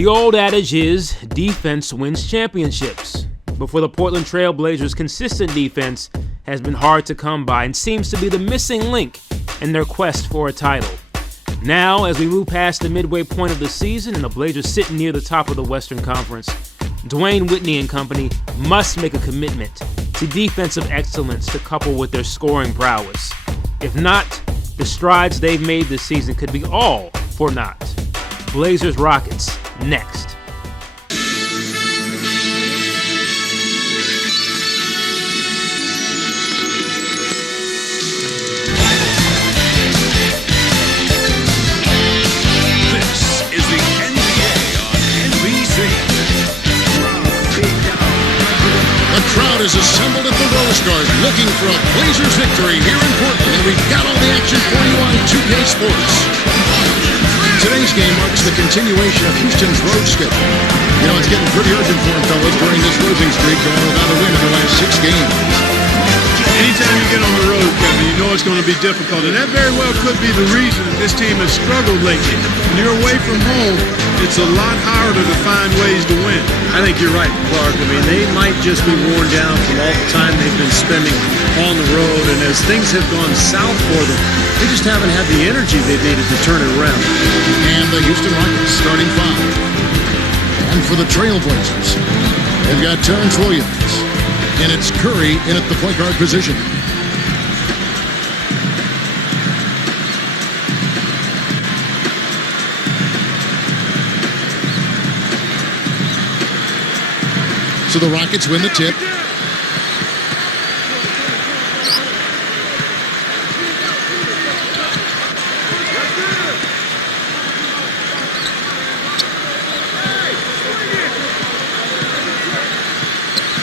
The old adage is, defense wins championships. But for the Portland Trail Blazers, consistent defense has been hard to come by and seems to be the missing link in their quest for a title. Now, as we move past the midway point of the season and the Blazers sitting near the top of the Western Conference, Dwayne Whitney and company must make a commitment to defensive excellence to couple with their scoring prowess. If not, the strides they've made this season could be all for naught. Blazers Rockets next. This is the NBA on NBC. The crowd is assembled at the Rose Garden looking for a Blazers victory here in Portland, and we've got all the action for you on 2K Sports. Today's game marks the continuation of Houston's road schedule. You know, it's getting pretty urgent for them, fellas, during this losing streak, going without a win in the last 6 games. Anytime you get on the road, Kevin, you know it's going to be difficult, and that very well could be the reason that this team has struggled lately. When you're away from home, it's a lot harder to find ways to win. I think you're right, Clark. I mean, they might just be worn down from all the time they've been spending on the road, and as things have gone south for them, they just haven't had the energy they needed to turn it around. And the Houston Rockets starting 5. And for the Trailblazers, they've got Terrence Williams, and it's Curry in at the point guard position. So the Rockets win the tip.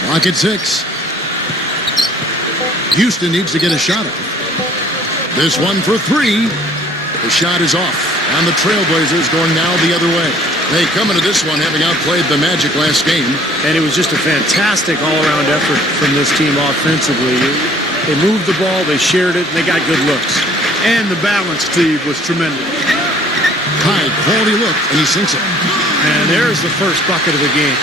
Rocket 6. Houston needs to get a shot up. This one for 3. The shot is off. And the Trailblazers going now the other way. They come into this one having outplayed the Magic last game. And it was just a fantastic all-around effort from this team offensively. They moved the ball, they shared it, and they got good looks. And the balance, Steve, was tremendous. High quality look, and he sinks it. And there's the first bucket of the game.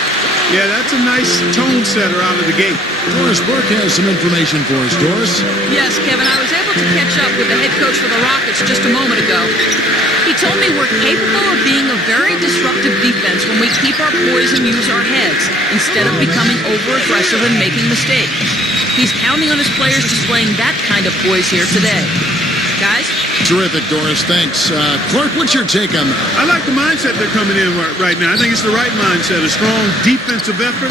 Yeah, that's a nice tone setter out of the gate. Doris Burke has some information for us. Doris? Yes, Kevin, I was able to catch up with the head coach for the Rockets just a moment ago. He told me we're capable of being a very disruptive defense when we keep our poise and use our heads, instead of becoming over-aggressive and making mistakes. He's counting on his players displaying that kind of poise here today. Guys? Terrific, Doris. Thanks. Clark, what's your take on that? I like the mindset they're coming in right now. I think it's the right mindset. A strong defensive effort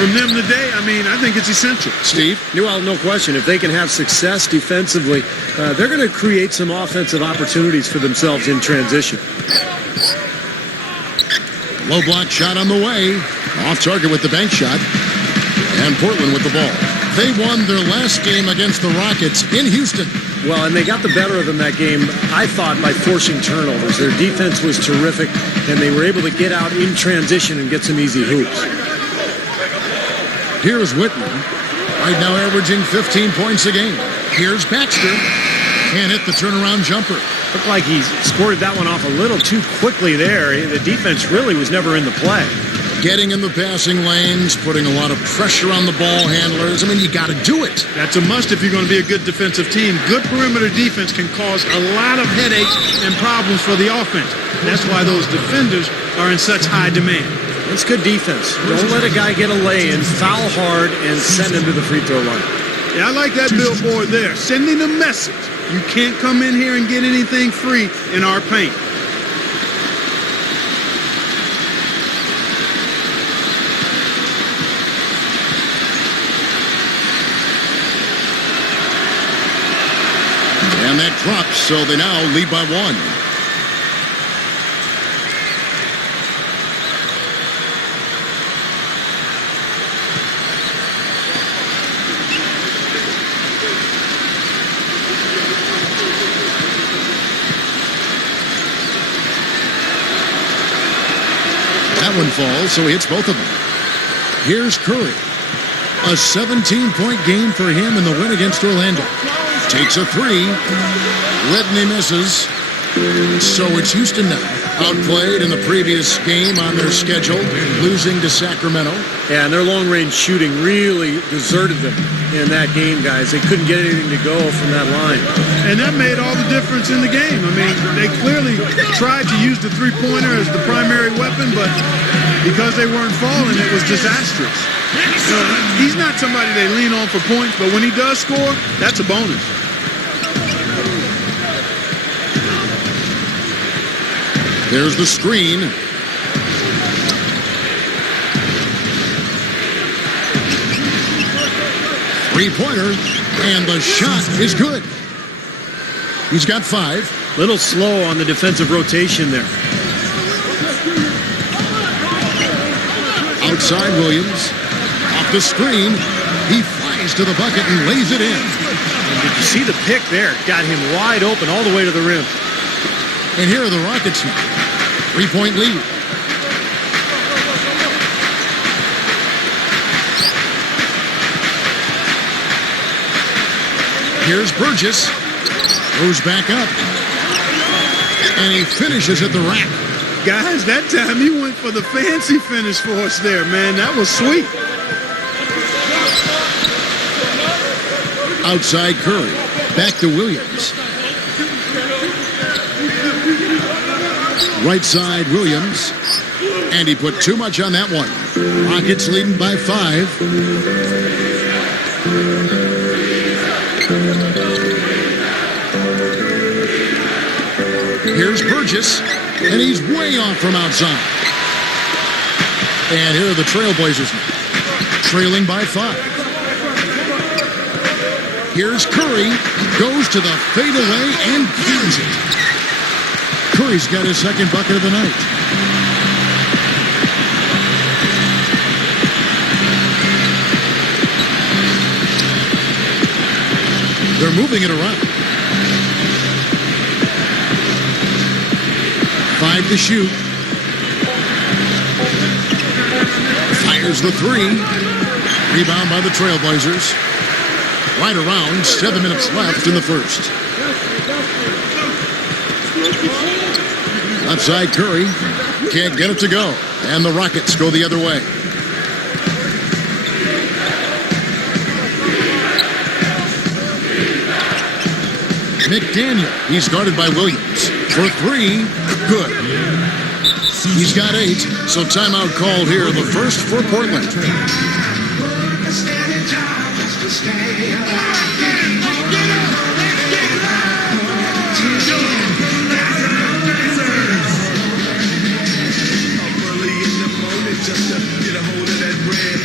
from them today. I mean, I think it's essential. Steve? Well, no question. If they can have success defensively, they're going to create some offensive opportunities for themselves in transition. Low block shot on the way. Off target with the bank shot. And Portland with the ball. They won their last game against the Rockets in Houston. Well, and they got the better of them that game, I thought, by forcing turnovers. Their defense was terrific, and they were able to get out in transition and get some easy hoops. Here's Whitman, right now averaging 15 points a game. Here's Baxter, can't hit the turnaround jumper. Looked like he squirted that one off a little too quickly there. The defense really was never in the play. Getting in the passing lanes, putting a lot of pressure on the ball handlers. I mean, you got to do it. That's a must if you're going to be a good defensive team. Good perimeter defense can cause a lot of headaches and problems for the offense. That's why those defenders are in such high demand. It's good defense. Don't let a guy get a lay-in, foul hard, and send him to the free throw line. Yeah, I like that billboard there, sending a message. You can't come in here and get anything free in our paint. And that drops, so they now lead by 1. That one falls, so he hits both of them. Here's Curry. A 17-point game for him in the win against Orlando. Takes a 3. Whitney misses. So it's Houston now. Outplayed in the previous game on their schedule, losing to Sacramento. Yeah, and their long-range shooting really deserted them in that game, guys. They couldn't get anything to go from that line. And that made all the difference in the game. I mean, they clearly tried to use the three-pointer as the primary weapon, but because they weren't falling, it was disastrous. So he's not somebody they lean on for points, but when he does score, that's a bonus. There's the screen. Three-pointer, and the shot is good. He's got 5. Little slow on the defensive rotation there. Outside Williams. Off the screen. He flies to the bucket and lays it in. And did you see the pick there? Got him wide open all the way to the rim. And here are the Rockets now. 3-point lead. Here's Burgess. Goes back up. And he finishes at the rack. Guys, that time he went for the fancy finish for us there, man. That was sweet. Outside Curry. Back to Williams. Right side Williams. And he put too much on that one. Rockets leading by 5. Here's Burgess. And he's way off from outside. And here are the Trailblazers now, trailing by 5. Here's Curry. Goes to the fadeaway and cans it. Curry's got his second bucket of the night. They're moving it around. 5 to shoot. Fires the 3. Rebound by the Trailblazers. Right around 7 minutes left in the first. Left side Curry. Can't get it to go. And the Rockets go the other way. McDaniel. He's guarded by Williams. For 3. Good. He's got 8. So timeout called here. The first for Portland. Just to get a hold of that bread.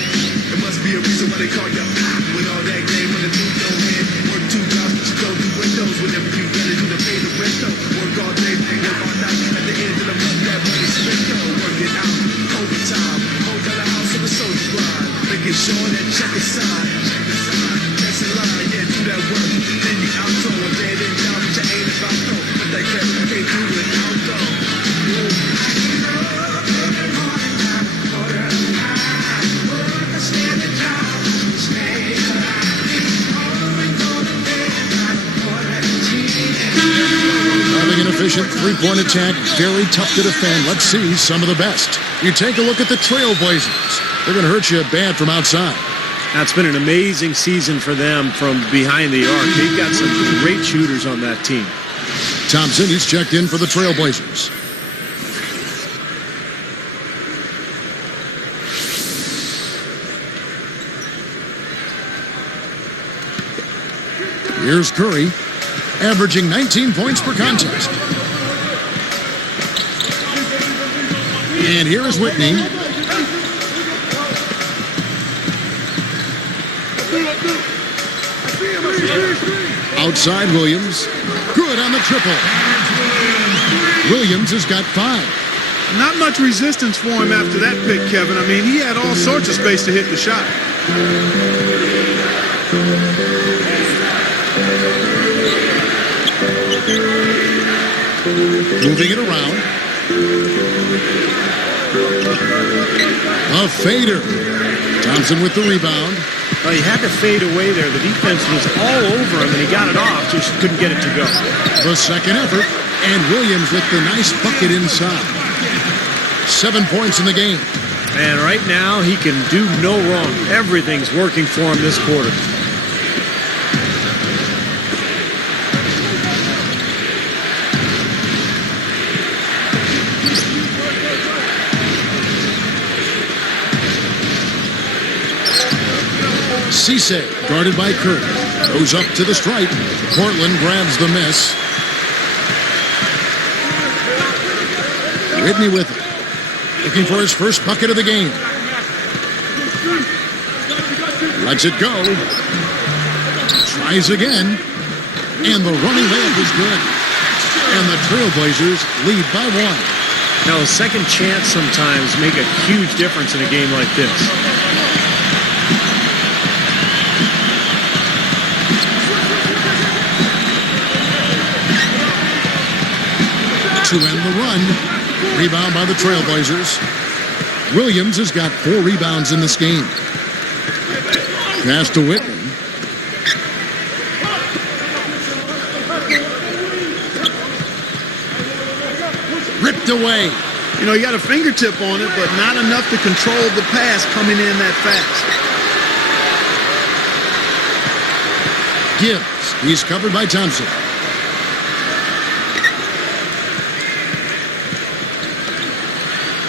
There must be a reason why they call you with all that game when the dude don't win. Work 2 jobs, but you go through windows whenever you gotta do to pay the rent though. Work all day, work all night. At the end of the month, that money spent though. Work it out, overtime. Hold down the house on the soldier grind. Making sure that check is signed. That's in line, yeah, do that work. Then you out so I'm dead and down, but you ain't about though. But that camera can't do without though. Having an efficient three-point attack, very tough to defend. Let's see some of the best. You take a look at the Trailblazers. They're going to hurt you bad from outside. That's been an amazing season for them from behind the arc. They've got some great shooters on that team. Thompson is checked in for the Trailblazers. Here's Curry, averaging 19 points per contest. And here is Whitney. Outside Williams. Good on the triple. Williams has got 5. Not much resistance for him after that pick, Kevin. I mean, he had all sorts of space to hit the shot. Moving it around. A fader. Thompson with the rebound. Well, he had to fade away there. The defense was all over him, and he got it off, just couldn't get it to go. The second effort. And Williams with the nice bucket inside. 7 points in the game. And right now, he can do no wrong. Everything's working for him this quarter. Cisse, guarded by Curry, goes up to the stripe. Portland grabs the miss. Whitney with it, looking for his first bucket of the game. Lets it go. Tries again. And the running layup is good. And the Trailblazers lead by 1. Now, a second chance sometimes make a huge difference in a game like this. To end the run. Rebound by the Trailblazers. Williams has got 4 rebounds in this game. Pass to Whitney. Ripped away. You know, he got a fingertip on it, but not enough to control the pass coming in that fast. Gibbs. He's covered by Thompson.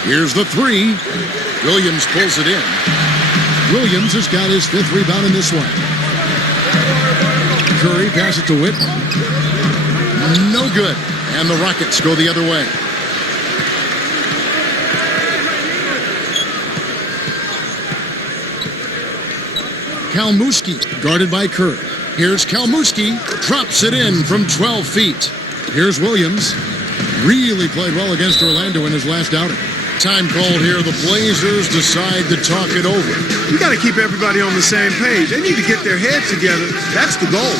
Here's the 3. Williams pulls it in. Williams has got his 5th rebound in this one. Curry passes it to Whitney. No good. And the Rockets go the other way. Kalmuski, guarded by Curry. Here's Kalmuski. Drops it in from 12 feet. Here's Williams. Really played well against Orlando in his last outing. Time called here. The Blazers decide to talk it over. You got to keep everybody on the same page. They need to get their heads together. That's the goal.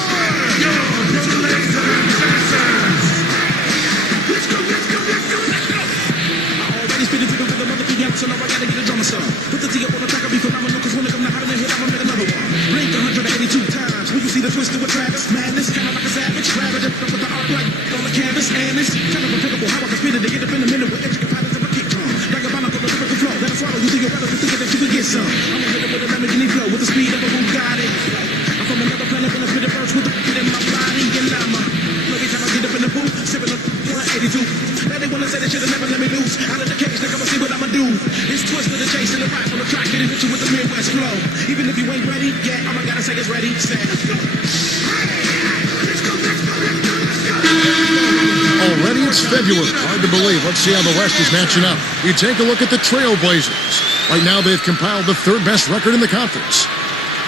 Already it's February. Hard to believe. Let's see how the West is matching up. You take a look at the Trailblazers. Right now they've compiled the 3rd best record in the conference.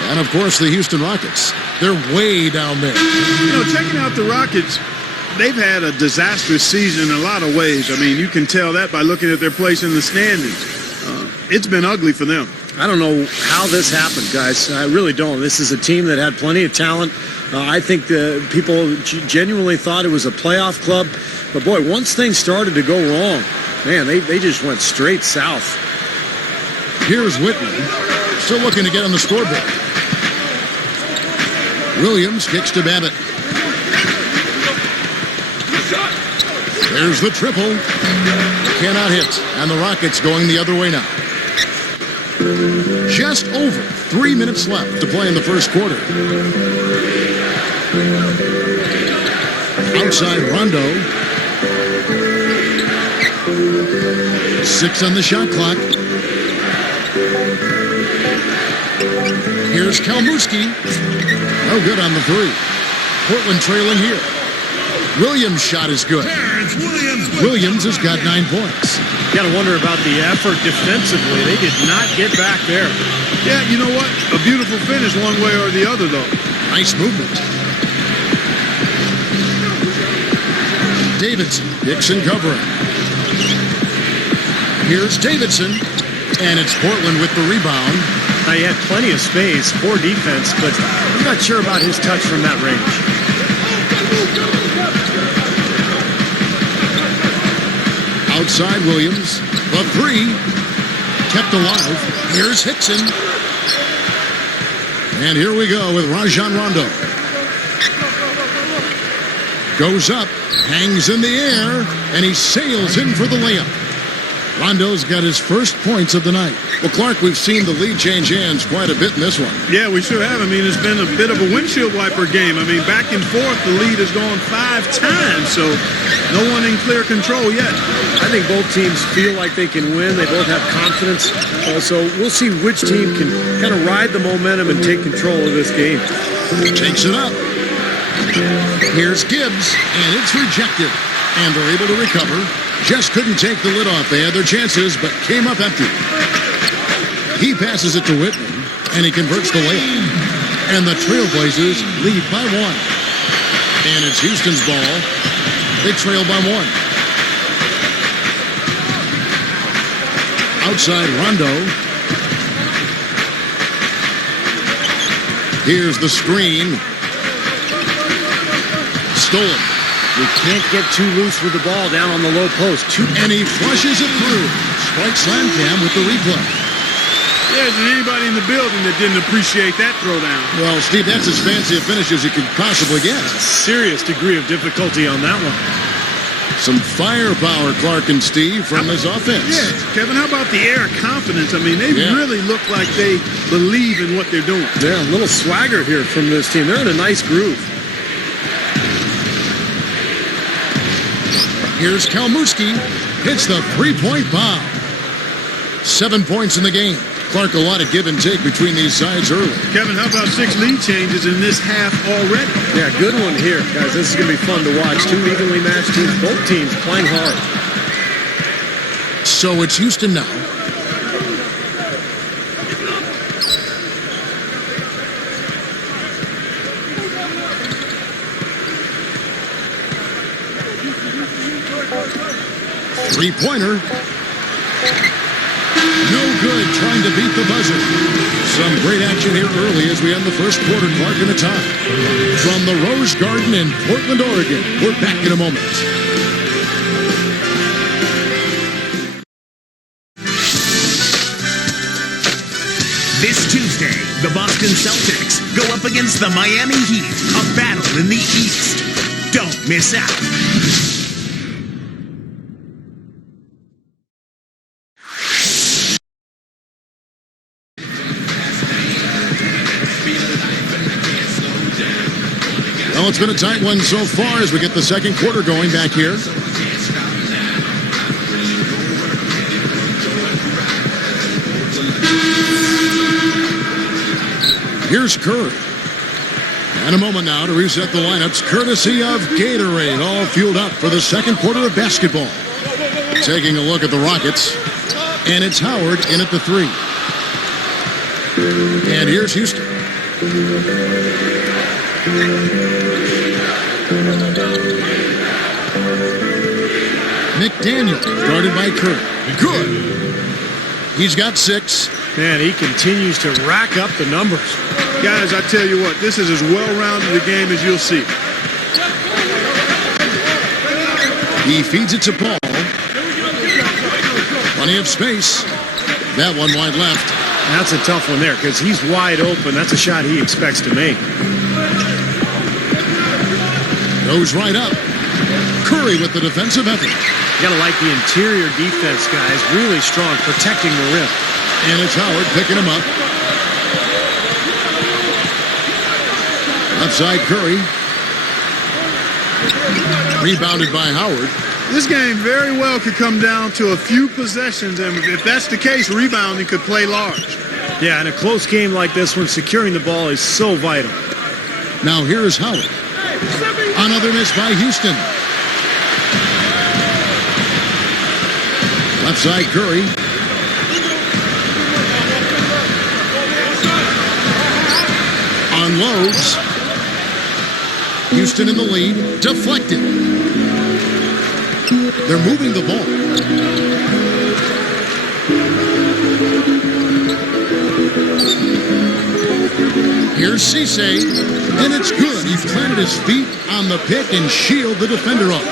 And of course the Houston Rockets. They're way down there. You know, checking out the Rockets, they've had a disastrous season in a lot of ways. I mean, you can tell that by looking at their place in the standings. It's been ugly for them. I don't know how this happened, guys. I really don't. This is a team that had plenty of talent. I think the people genuinely thought it was a playoff club. But, boy, once things started to go wrong, man, they just went straight south. Here's Whitney. Still looking to get on the scoreboard. Williams kicks to Babbitt. There's the triple. Cannot hit. And the Rockets going the other way now. Just over 3 minutes left to play in the first quarter. Outside Rondo. 6 on the shot clock. Here's Kalmuski. No good on the 3. Portland trailing here. Williams' shot is good. Williams has got 9 points. You got to wonder about the effort defensively. They did not get back there. Yeah, you know what? A beautiful finish one way or the other, though. Nice movement. Davidson, Dixon covering. Here's Davidson, and it's Portland with the rebound. Now, he had plenty of space, poor defense, but I'm not sure about his touch from that range. Outside Williams, the 3, kept alive. Here's Hickson. And here we go with Rajon Rondo. Goes up, hangs in the air, and he sails in for the layup. Rondo's got his first points of the night. Well, Clark, we've seen the lead change hands quite a bit in this one. Yeah, we sure have. I mean, it's been a bit of a windshield wiper game. I mean, back and forth, the lead has gone 5 times, so no one in clear control yet. I think both teams feel like they can win. They both have confidence. So we'll see which team can kind of ride the momentum and take control of this game. Takes it up. Here's Gibbs, and it's rejected. And they're able to recover. Just couldn't take the lid off. They had their chances, but came up empty. He passes it to Whitman, and he converts the layup. And the Trailblazers lead by 1. And it's Houston's ball. They trail by 1. Outside Rondo. Here's the screen. Stolen. You can't get too loose with the ball down on the low post. And he flushes it through. Strike slam cam with the replay. Yeah, is there anybody in the building that didn't appreciate that throwdown? Well, Steve, that's as fancy a finish as you could possibly get. Serious degree of difficulty on that one. Some firepower, Clark and Steve, from this offense. Yeah, Kevin, how about the air of confidence? I mean, they really look like they believe in what they're doing. Yeah, a little swagger here from this team. They're in a nice groove. Here's Kalmurski. Hits the three-point bomb. 7 points in the game. Clark, a lot of give and take between these sides early. Kevin, how about 6 lead changes in this half already? Yeah, good one here, guys. This is going to be fun to watch. 2 evenly matched teams, both teams playing hard. So it's Houston now. Three-pointer. No good, trying to beat the buzzer. Some great action here early as we end the first quarter. Clark in a tie. From the Rose Garden in Portland, Oregon. We're back in a moment. This Tuesday, the Boston Celtics go up against the Miami Heat, a battle in the East. Don't miss out. Well, it's been a tight one so far as we get the second quarter going back here. Here's Curry. And a moment now to reset the lineups, courtesy of Gatorade, all fueled up for the second quarter of basketball. Taking a look at the Rockets, and it's Howard in at the 3. And here's Houston. McDaniel, guarded by Curry. Good. He's got 6. Man, he continues to rack up the numbers. Guys, I tell you what, this is as well-rounded a game as you'll see. He feeds it to Paul. Plenty of space. That one wide left. That's a tough one there because he's wide open. That's a shot he expects to make. Goes right up. Curry with the defensive effort. You gotta like the interior defense, guys. Really strong, protecting the rim. And it's Howard picking him up. Left side Curry. Rebounded by Howard. This game very well could come down to a few possessions, and if that's the case, rebounding could play large. Yeah, in a close game like this one, securing the ball is so vital. Now here is Howard. Another miss by Houston. Left side Curry. Unloads. Houston in the lead. Deflected. They're moving the ball. Here's Cisse, and it's good. He planted his feet on the pick and shielded the defender off.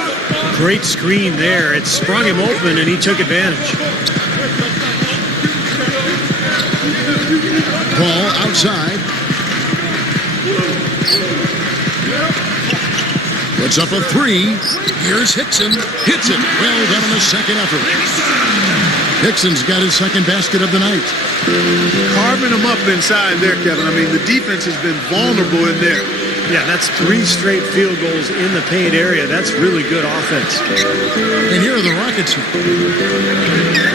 Great screen there. It sprung him open, and he took advantage. Ball outside. Puts up a three. Here's Hickson. Hits it. Well done on the second effort. Hickson's got his second basket of the night. Carving them up inside there, Kevin. I mean, the defense has been vulnerable in there. Yeah, that's 3 straight field goals in the paint area. That's really good offense. And here are the Rockets.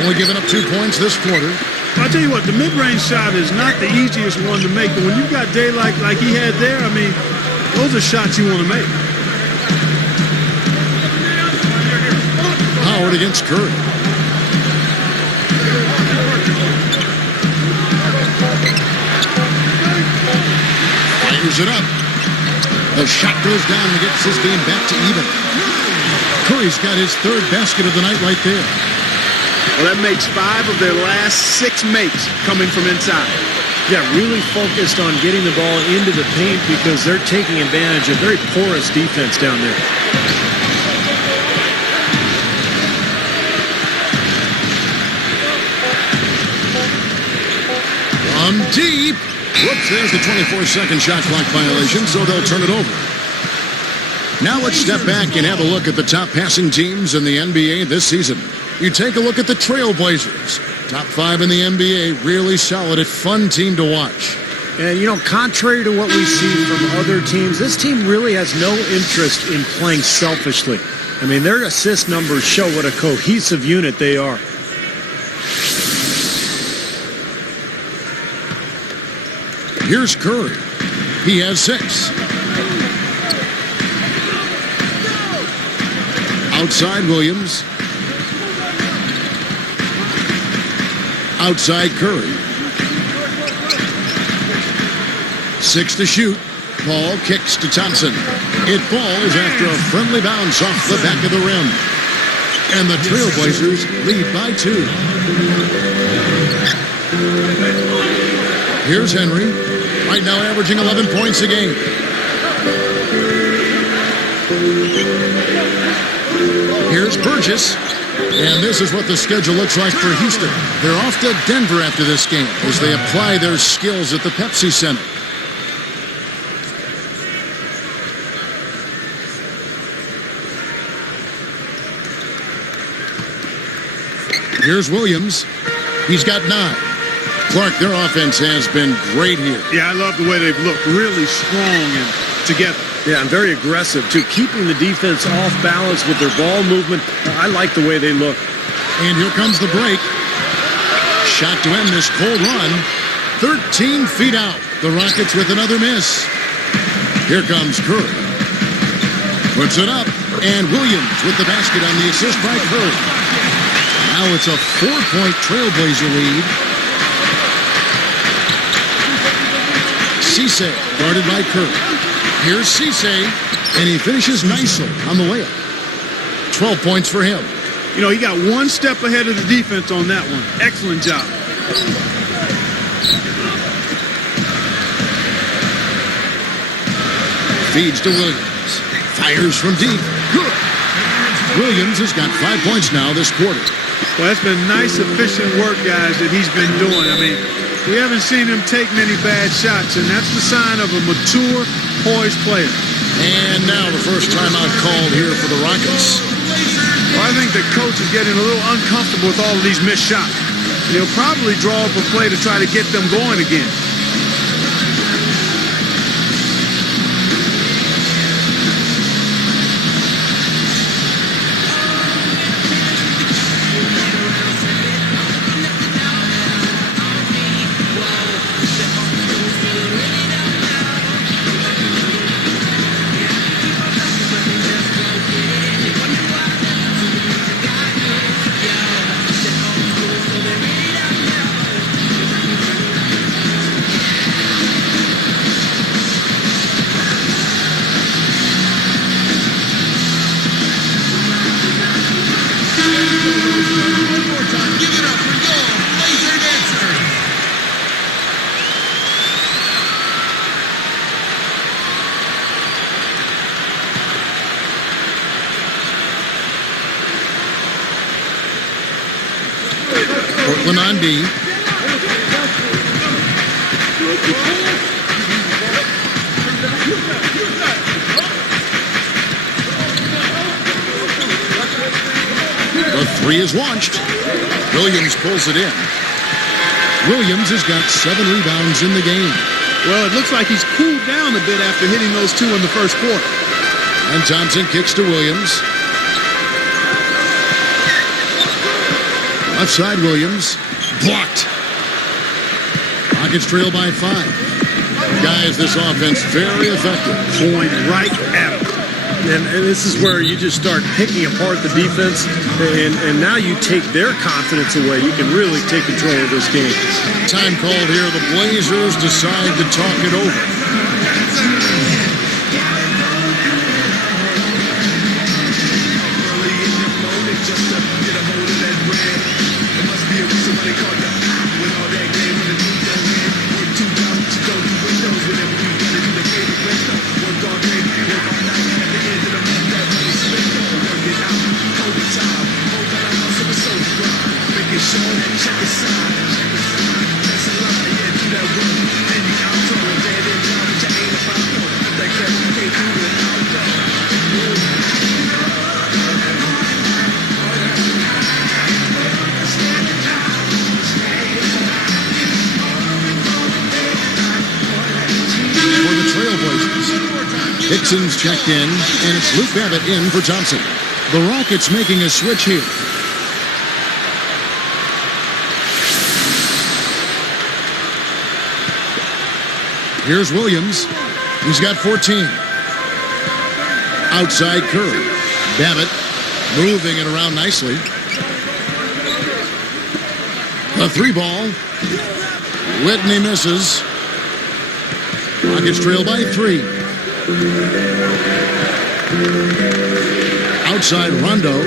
Only giving up 2 points this quarter. I'll tell you what, the mid-range shot is not the easiest one to make, but when you've got daylight like he had there, I mean, those are shots you want to make. Howard against Curry. Fires it up. The shot goes down and gets his game back to even. Curry's got his 3rd basket of the night right there. Well, that makes 5 of their last 6 makes coming from inside. Yeah, really focused on getting the ball into the paint because they're taking advantage of very porous defense down there. From deep. Whoops, there's the 24-second shot clock violation, so they'll turn it over. Now let's step back and have a look at the top passing teams in the NBA this season. You take a look at the Trailblazers. Top 5 in the NBA, really solid, a fun team to watch. And, you know, contrary to what we see from other teams, this team really has no interest in playing selfishly. I mean, their assist numbers show what a cohesive unit they are. Here's Curry. He has 6. Outside Williams. Outside Curry. 6 to shoot. Paul kicks to Thompson. It falls after a friendly bounce off the back of the rim. And the Trailblazers lead by 2. Here's Henry. Right now averaging 11 points a game. Here's Burgess. And this is what the schedule looks like for Houston. They're off to Denver after this game as they apply their skills at the Pepsi Center. Here's Williams. He's got 9. Clark, their offense has been great here. Yeah, I love the way they've looked. Really strong and together. Yeah, and very aggressive, too. Keeping the defense off balance with their ball movement. I like the way they look. And here comes the break. Shot to end this cold run. 13 feet out. The Rockets with another miss. Here comes Curry. Puts it up. And Williams with the basket on the assist by Curry. Now it's a 4-point Trailblazer lead. Cisse guarded by Curry. Here's Cisse, and he finishes nicely on the layup. 12 points for him. You know, he got 1 step ahead of the defense on that one. Excellent job. Feeds to Williams. Fires from deep. Good. Williams has got 5 points now this quarter. Well, that's been nice, efficient work, guys, that he's been doing. I mean, we haven't seen him take many bad shots, and that's the sign of a mature, poised player. And now the first timeout called here for the Rockets. Well, I think the coach is getting a little uncomfortable with all of these missed shots. He'll probably draw up a play to try to get them going again. Portland on D. Three is launched. Williams pulls it in. Williams has got 7 rebounds in the game. Well, it looks like he's cooled down a bit after hitting those 2 in the first quarter. And Thompson kicks to Williams. Left side, Williams. Blocked. Rockets trail by 5. Guys, this offense very effective. Point right at him. And this is where you just start picking apart the defense, and now you take their confidence away. You can really take control of this game. Time called here. The Blazers decide to talk it over. Dixon's checked in, and it's Luke Babbitt in for Thompson. The Rockets making a switch here. Here's Williams. He's got 14. Outside Curry. Babbitt moving it around nicely. The 3-ball. Whitney misses. Rockets trail by 3. Outside Rondo.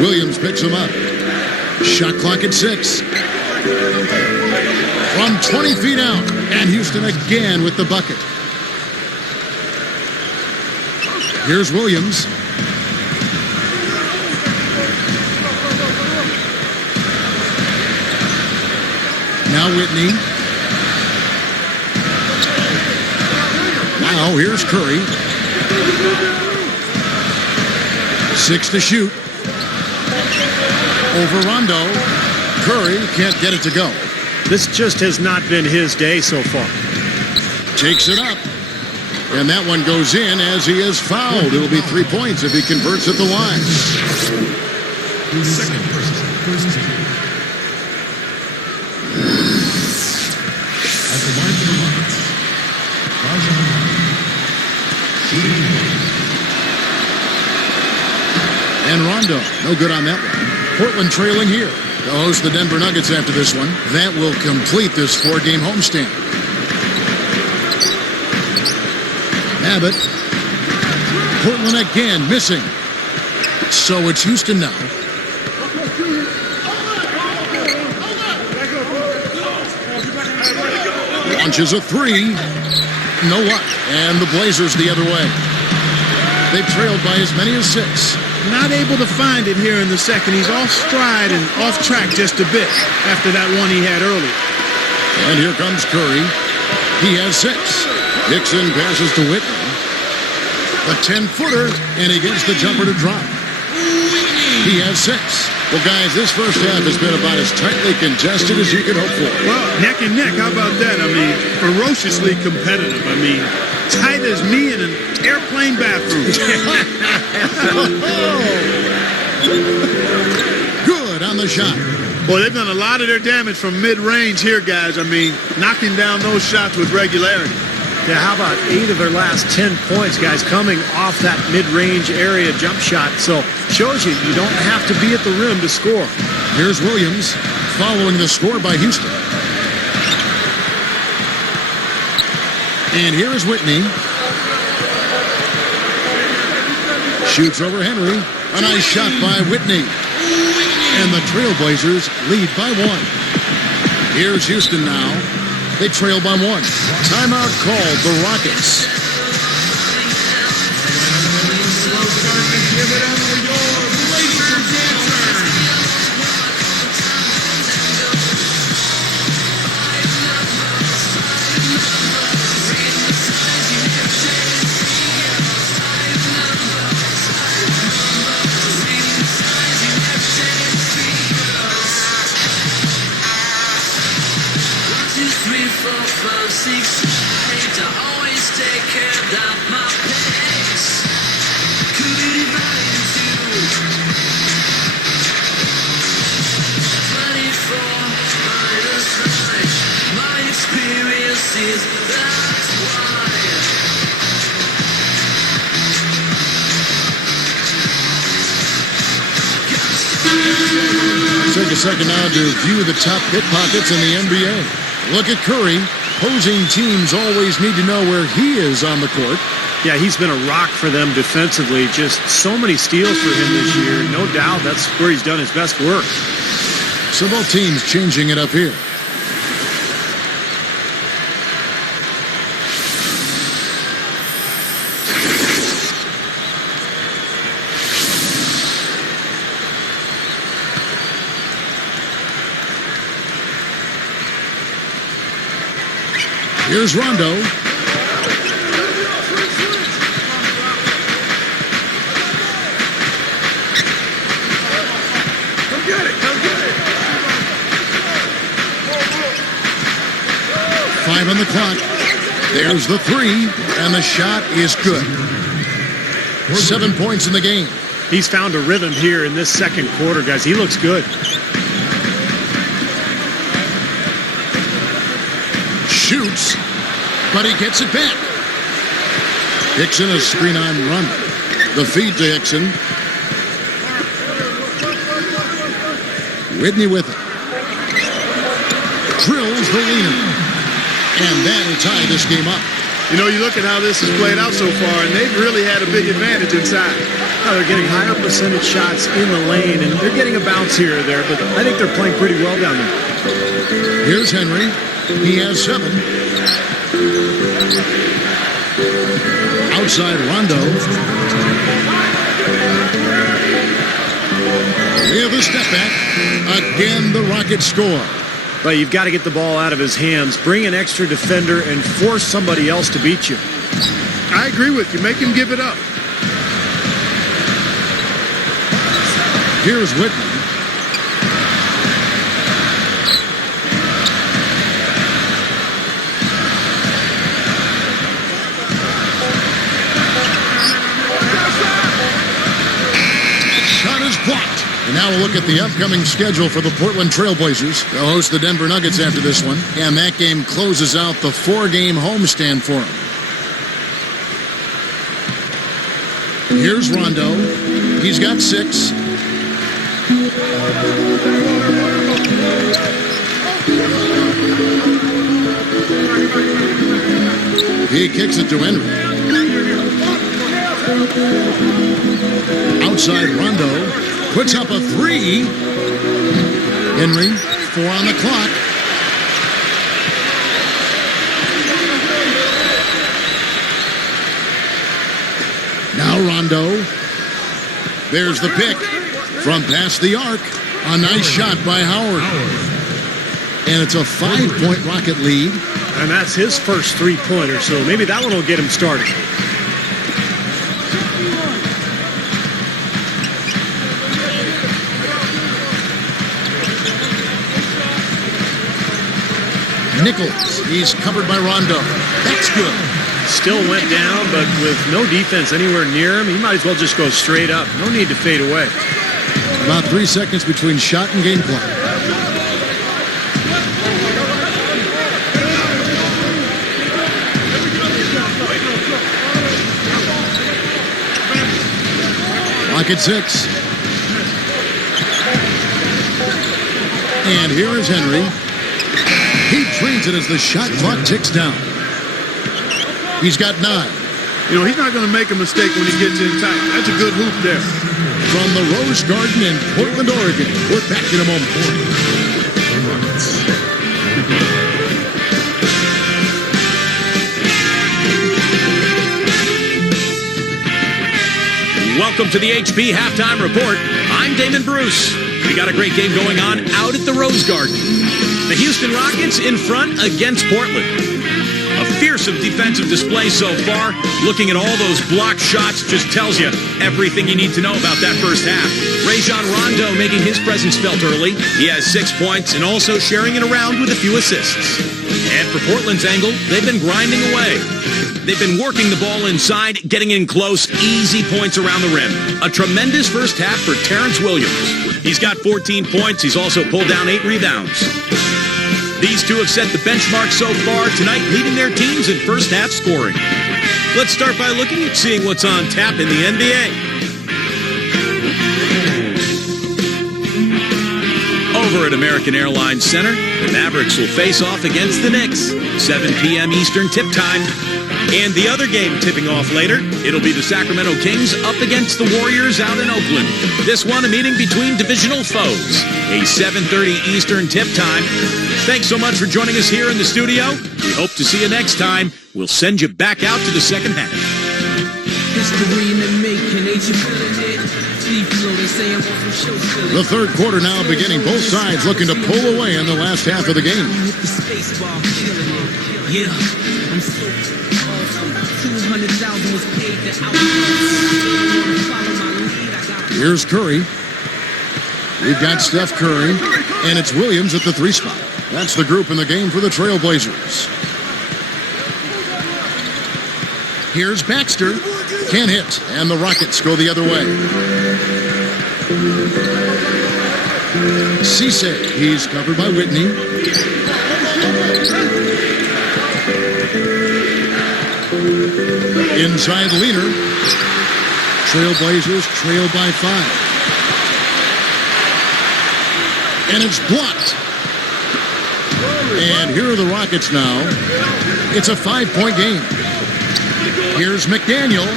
Williams picks him up. Shot clock at 6. From 20 feet out. And Houston again with the bucket. Here's Williams. Now Whitney. Now here's Curry. 6 to shoot. Over Rondo. Curry can't get it to go. This just has not been his day so far. Takes it up. And that one goes in as he is fouled. It'll be 3 points if he converts at the line. Second person. First team. At the line for the Rockets. And Rondo, no good on that one. Portland trailing here. They'll host the Denver Nuggets after this one. That will complete this 4-game homestand. Babbitt. Portland again missing. So it's Houston now. Launches a 3. No luck. And the Blazers the other way. They've trailed by as many as 6. Not able to find it here in the second. He's off stride and off track just a bit after that one he had earlier. And here comes Curry. He has 6. Dixon passes to Whitney. A 10-footer, and he gets the jumper to drop. He has 6. Well, guys, this first half has been about as tightly contested as you could hope for. Well, neck and neck, how about that? I mean, ferociously competitive. I mean, tight as me in an airplane bathroom. Good on the shot. Boy, they've done a lot of their damage from mid-range here, guys. I mean, knocking down those shots with regularity. Yeah, how about 8 of their last 10 points, guys, coming off that mid-range area jump shot. So shows you don't have to be at the rim to score. Here's Williams following the score by Houston. And here is Whitney. Shoots over Henry. A nice shot by Whitney. And the Trailblazers lead by 1. Here's Houston now. They trail by 1. Timeout called the Rockets. Take a second now to view the top pickpockets in the NBA. Look at Curry. Opposing teams always need to know where he is on the court. Yeah, he's been a rock for them defensively. Just so many steals for him this year. No doubt that's where he's done his best work. So both teams changing it up here. Here's Rondo. Come get it. 5 on the clock. There's the three, and the shot is good. 7 points in the game. He's found a rhythm here in this second quarter, guys. He looks good. Shoots, but he gets it back. Hickson, a screen on run. The feed to Hickson. Whitney with it. Drills the leaner. And that'll tie this game up. You know, you look at how this has played out so far, and they've really had a big advantage inside. Now they're getting higher percentage shots in the lane, and they're getting a bounce here or there, but I think they're playing pretty well down there. Here's Henry. He has 7. Outside Rondo. With a step back. Again, the Rockets score. But you've got to get the ball out of his hands, bring an extra defender, and force somebody else to beat you. I agree with you. Make him give it up. Here's Whitney. Shot is blocked. And now we'll look at the upcoming schedule for the Portland Trail Blazers. They'll host the Denver Nuggets after this one. And that game closes out the 4-game homestand for them. Here's Rondo. He's got 6. He kicks it to Henry. Outside Rondo. Puts up a 3. Henry, 4 on the clock. Now Rondo. There's the pick from past the arc. A nice shot by Howard. And it's a 5-point Rocket lead. And that's his first 3-pointer, so maybe that one will get him started. Nichols, he's covered by Rondo. That's good. Still went down, but with no defense anywhere near him, he might as well just go straight up. No need to fade away. About 3 seconds between shot and game clock. Clock at 6. And here is Henry. He trains it as the shot clock ticks down. He's got 9. You know, he's not going to make a mistake when he gets in tight. That's a good hoop there. From the Rose Garden in Portland, Oregon. We're back in a moment. Welcome to the HP Halftime Report. I'm Damon Bruce. We got a great game going on out at the Rose Garden. The Houston Rockets in front against Portland. A fearsome defensive display so far. Looking at all those blocked shots just tells you everything you need to know about that first half. Rajon Rondo making his presence felt early. He has 6 points and also sharing it around with a few assists. And for Portland's angle, they've been grinding away. They've been working the ball inside, getting in close, easy points around the rim. A tremendous first half for Terrence Williams. He's got 14 points. He's also pulled down 8 rebounds. These two have set the benchmark so far tonight, leading their teams in first half scoring. Let's start by looking at seeing what's on tap in the NBA. Over at American Airlines Center, the Mavericks will face off against the Knicks. 7 p.m. Eastern tip time. And the other game tipping off later, it'll be the Sacramento Kings up against the Warriors out in Oakland. This one a meeting between divisional foes. A 7:30 Eastern tip time. Thanks so much for joining us here in the studio. We hope to see you next time. We'll send you back out to the second half. The third quarter now beginning. Both sides looking to pull away in the last half of the game. Here's Curry. We've got Steph Curry, and it's Williams at the 3 spot. That's the group in the game for the Trailblazers. Here's Baxter. Can't hit, and the Rockets go the other way. Cisse, he's covered by Whitney. Inside Leaner. Trailblazers trail by 5. And it's blocked. And here are the Rockets now. It's a 5-point game. Here's McDaniel.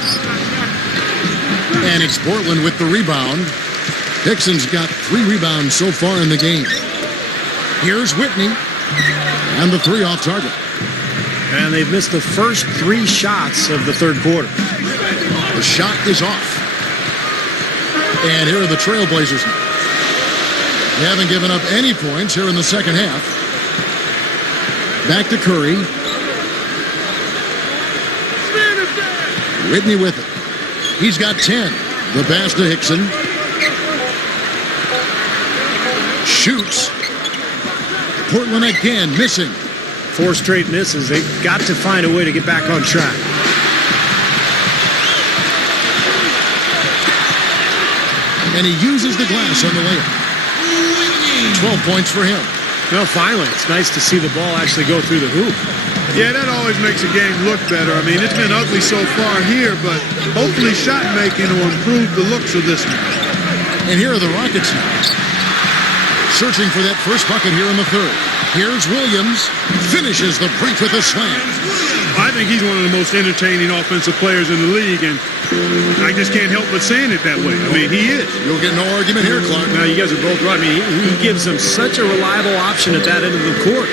And it's Portland with the rebound. Dixon's got 3 rebounds so far in the game. Here's Whitney. And the 3 off target. And they've missed the first 3 shots of the third quarter. The shot is off. And here are the Trailblazers now. They haven't given up any points here in the second half. Back to Curry. Whitney with it. He's got 10. The pass to Hickson. Shoots. Portland again missing. 4 straight misses. They've got to find a way to get back on track. And he uses the glass on the layup. 12 points for him. Well, finally, it's nice to see the ball actually go through the hoop. Yeah, that always makes a game look better. I mean, it's been ugly so far here, but hopefully shot making will improve the looks of this one. And here are the Rockets now. Searching for that first bucket here in the third. Here's Williams. Finishes the break with a slam. I think he's one of the most entertaining offensive players in the league, and I just can't help but saying it that way. I mean, he is. You'll get no argument here, Clark. Now, you guys are both right. I mean, he gives them such a reliable option at that end of the court.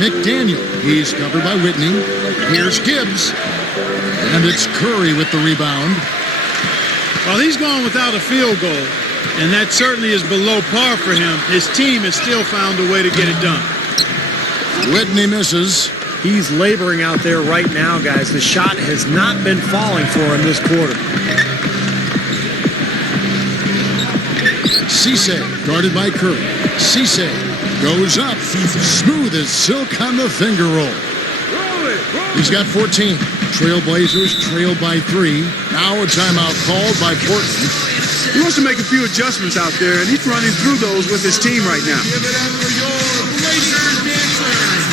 McDaniel. He's covered by Whitney. Here's Gibbs. And it's Curry with the rebound. Well, he's gone without a field goal, and that certainly is below par for him. His team has still found a way to get it done. Whitney misses. He's laboring out there right now, guys. The shot has not been falling for him this quarter. Cisse, guarded by Curry. Cisse goes up. Smooth as silk on the finger roll. He's got 14. Trailblazers trail by 3. Now a timeout called by Portland. He wants to make a few adjustments out there, and he's running through those with his team right now. Give it up for your Blazers dancers.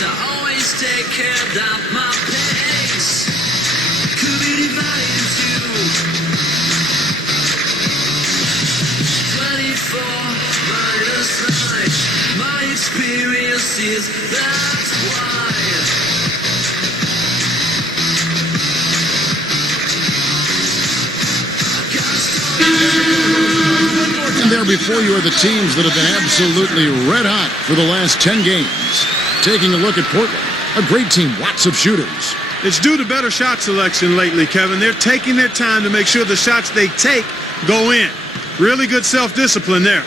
I always take care of my pace. Could be divided into 24 minus 9. My experience is that's why. And there before you are the teams that have been absolutely red hot for the last 10 games. Taking a look at Portland, a great team, lots of shooters. It's due to better shot selection lately, Kevin. They're taking their time to make sure the shots they take go in. Really good self-discipline there.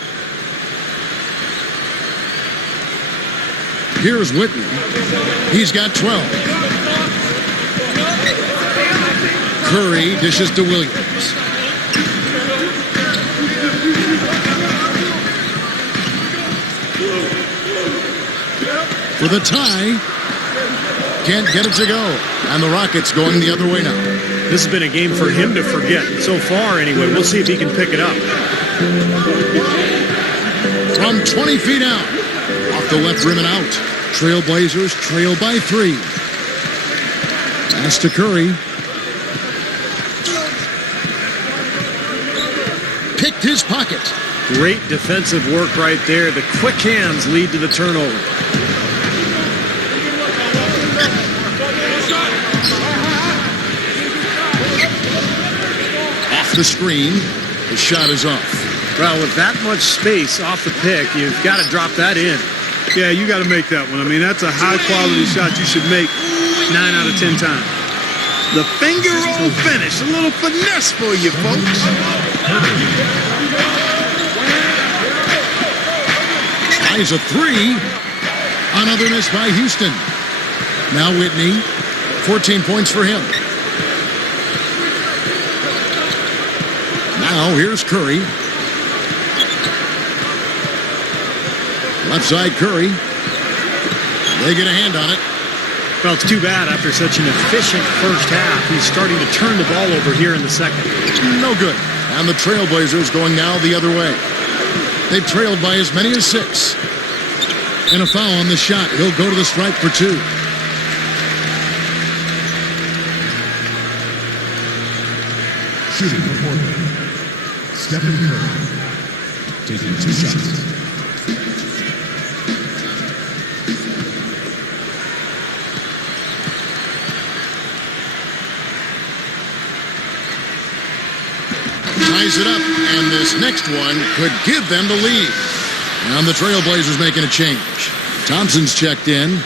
Here's Whitney. He's got 12. Curry dishes to Williams. For the tie. Can't get it to go. And the Rockets going the other way now. This has been a game for him to forget. So far, anyway. We'll see if he can pick it up. From 20 feet out. Off the left rim and out. Trailblazers trail by 3. Pass to Curry. Picked his pocket. Great defensive work right there. The quick hands lead to the turnover. Off the screen. The shot is off. Well, with that much space off the pick, you've got to drop that in. Yeah, you got to make that one. I mean, that's a high-quality shot you should make 9 out of 10 times. The finger roll finish. A little finesse for you, folks. Tries a 3. Another miss by Houston. Now Whitney. 14 points for him. Now here's Curry. Left side Curry. They get a hand on it. Well, it's too bad after such an efficient first half. He's starting to turn the ball over here in the second. No good. And the Trailblazers going now the other way. They've trailed by as many as 6. And a foul on the shot. He'll go to the stripe for 2. Shooting for Portland. Stephen Curry. Taking 2 shots. Ties it up, and this next one could give them the lead. And the Trailblazers making a change. Thompson's checked in.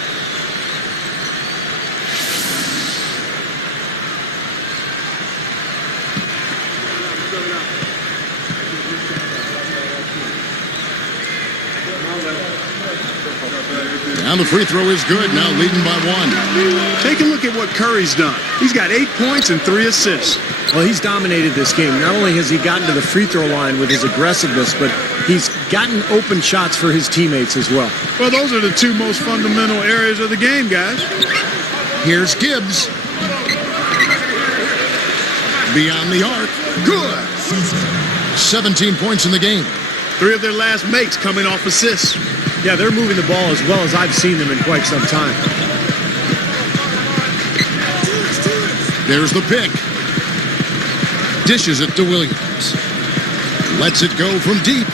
And the free throw is good, now leading by 1. Take a look at what Curry's done. He's got 8 points and 3 assists. Well, he's dominated this game. Not only has he gotten to the free throw line with his aggressiveness, but he's gotten open shots for his teammates as well. Well, those are the 2 most fundamental areas of the game, guys. Here's Gibbs. Beyond the arc. Good. 17 points in the game. 3 of their last makes coming off assists. Yeah, they're moving the ball as well as I've seen them in quite some time. There's the pick. Dishes it to Williams. Lets it go from deep.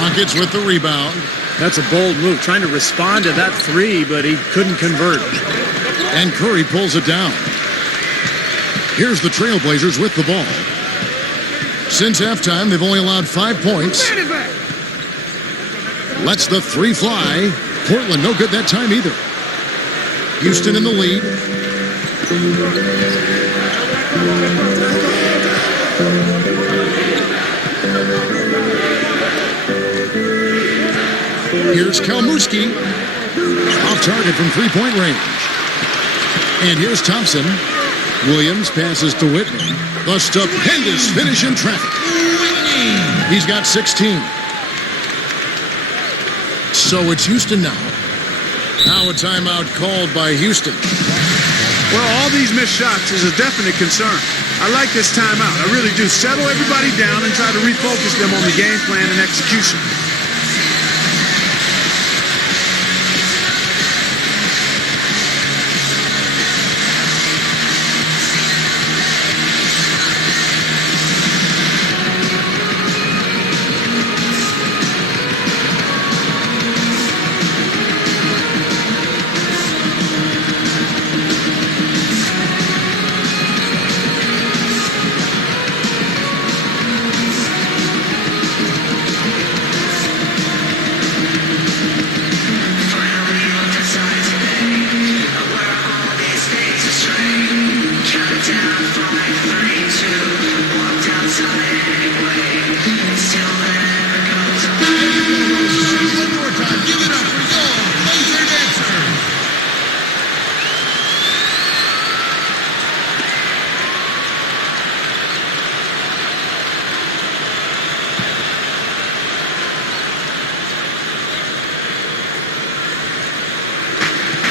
Rockets with the rebound. That's a bold move, trying to respond to that 3, but he couldn't convert. And Curry pulls it down. Here's the Trailblazers with the ball. Since halftime, they've only allowed 5 points. Lets the 3 fly. Portland no good that time either. Houston in the lead. Here's Kalmuski. Off target from 3-point range. And here's Thompson. Williams passes to Whitney. The stupendous finish in traffic. He's got 16. So it's Houston now. Now a timeout called by Houston. Well, all these missed shots is a definite concern. I like this timeout. I really do. Settle everybody down and try to refocus them on the game plan and execution.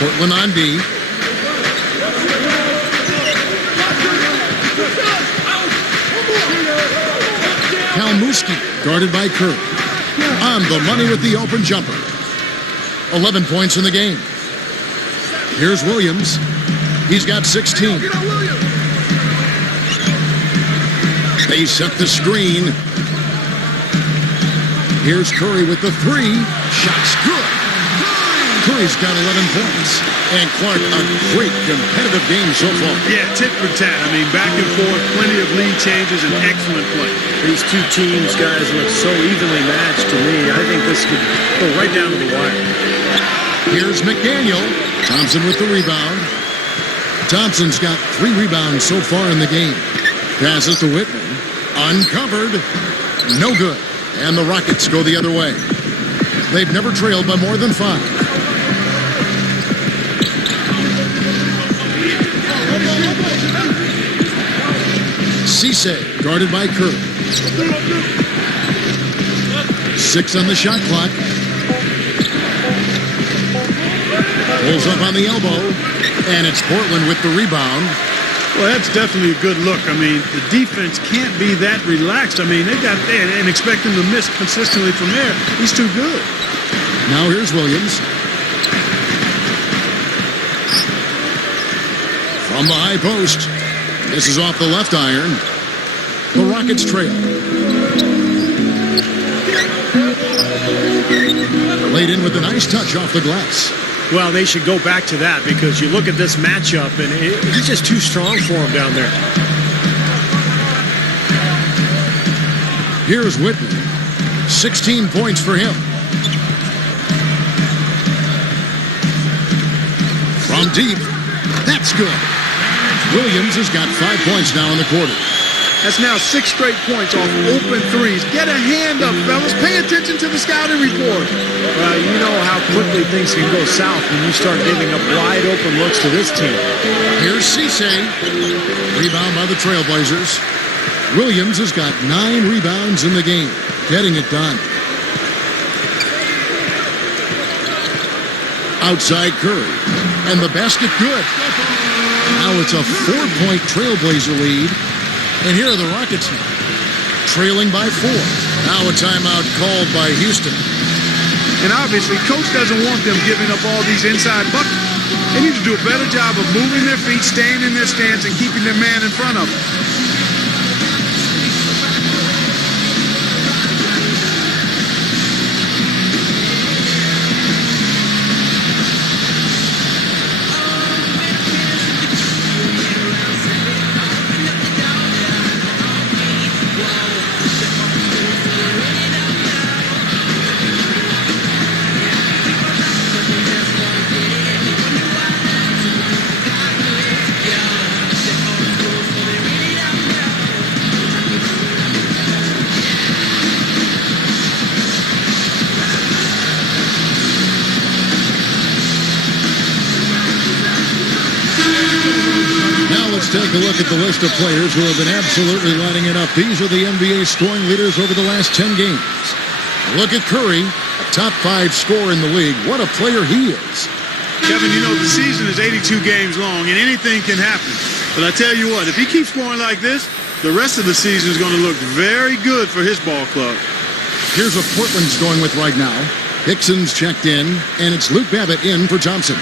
Portland on D. Kalmuski guarded by Curry. On the money with the open jumper. 11 points in the game. Here's Williams. He's got 16. They set the screen. Here's Curry with the three. Shot's good. Curry's got 11 points. And Clark, a great competitive game so far. Yeah, tit for tat. I mean, back and forth, plenty of lead changes, and excellent play. These two teams, guys, look so evenly matched to me. I think this could go right down to the wire. Here's McDaniel. Thompson with the rebound. Thompson's got 3 rebounds so far in the game. Passes to Whitman. Uncovered. No good. And the Rockets go the other way. They've never trailed by more than 5. Cisse, guarded by Curry. 6 on the shot clock. Pulls up on the elbow. And it's Portland with the rebound. Well, that's definitely a good look. I mean, the defense can't be that relaxed. I mean, and expect them to miss consistently from there. He's too good. Now here's Williams. From the high post. This is off the left iron. The Rockets trail. Laid in with a nice touch off the glass. Well, they should go back to that because you look at this matchup and he's just too strong for him down there. Here's Whitman. 16 points for him. From deep. That's good. Williams has got 5 points now in the quarter. That's now 6 straight points off open threes. Get a hand up, fellas. Pay attention to the scouting report. Well, you know how quickly things can go south when you start giving up wide open looks to this team. Here's Cisse. Rebound by the Trailblazers. Williams has got 9 rebounds in the game. Getting it done. Outside Curry. And the basket good. Now it's a 4-point Trailblazer lead. And here are the Rockets trailing by 4. Now a timeout called by Houston. And obviously, coach doesn't want them giving up all these inside buckets. They need to do a better job of moving their feet, staying in their stance, and keeping their man in front of them. Take a look at the list of players who have been absolutely lighting it up. These are the NBA scoring leaders over the last 10 games. Look at Curry, top 5 scorer in the league. What a player he is. Kevin, you know, the season is 82 games long, and anything can happen. But I tell you what, if he keeps scoring like this, the rest of the season is going to look very good for his ball club. Here's what Portland's going with right now. Hickson's checked in, and it's Luke Babbitt in for Thompson.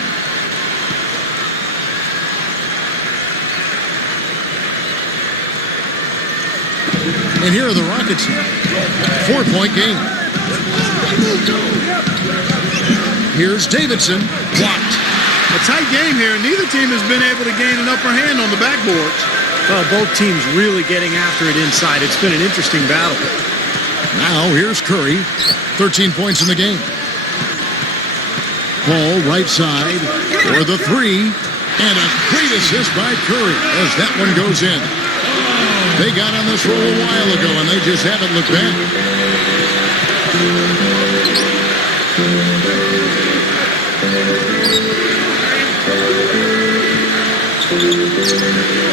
And here are the Rockets. 4-point game. Here's Davidson. Blocked. A tight game here, and neither team has been able to gain an upper hand on the backboards. Well, both teams really getting after it inside. It's been an interesting battle. Now here's Curry. 13 points in the game. Paul right side for the 3. And a great assist by Curry as that one goes in. They got on this roll a while ago, and they just haven't looked back.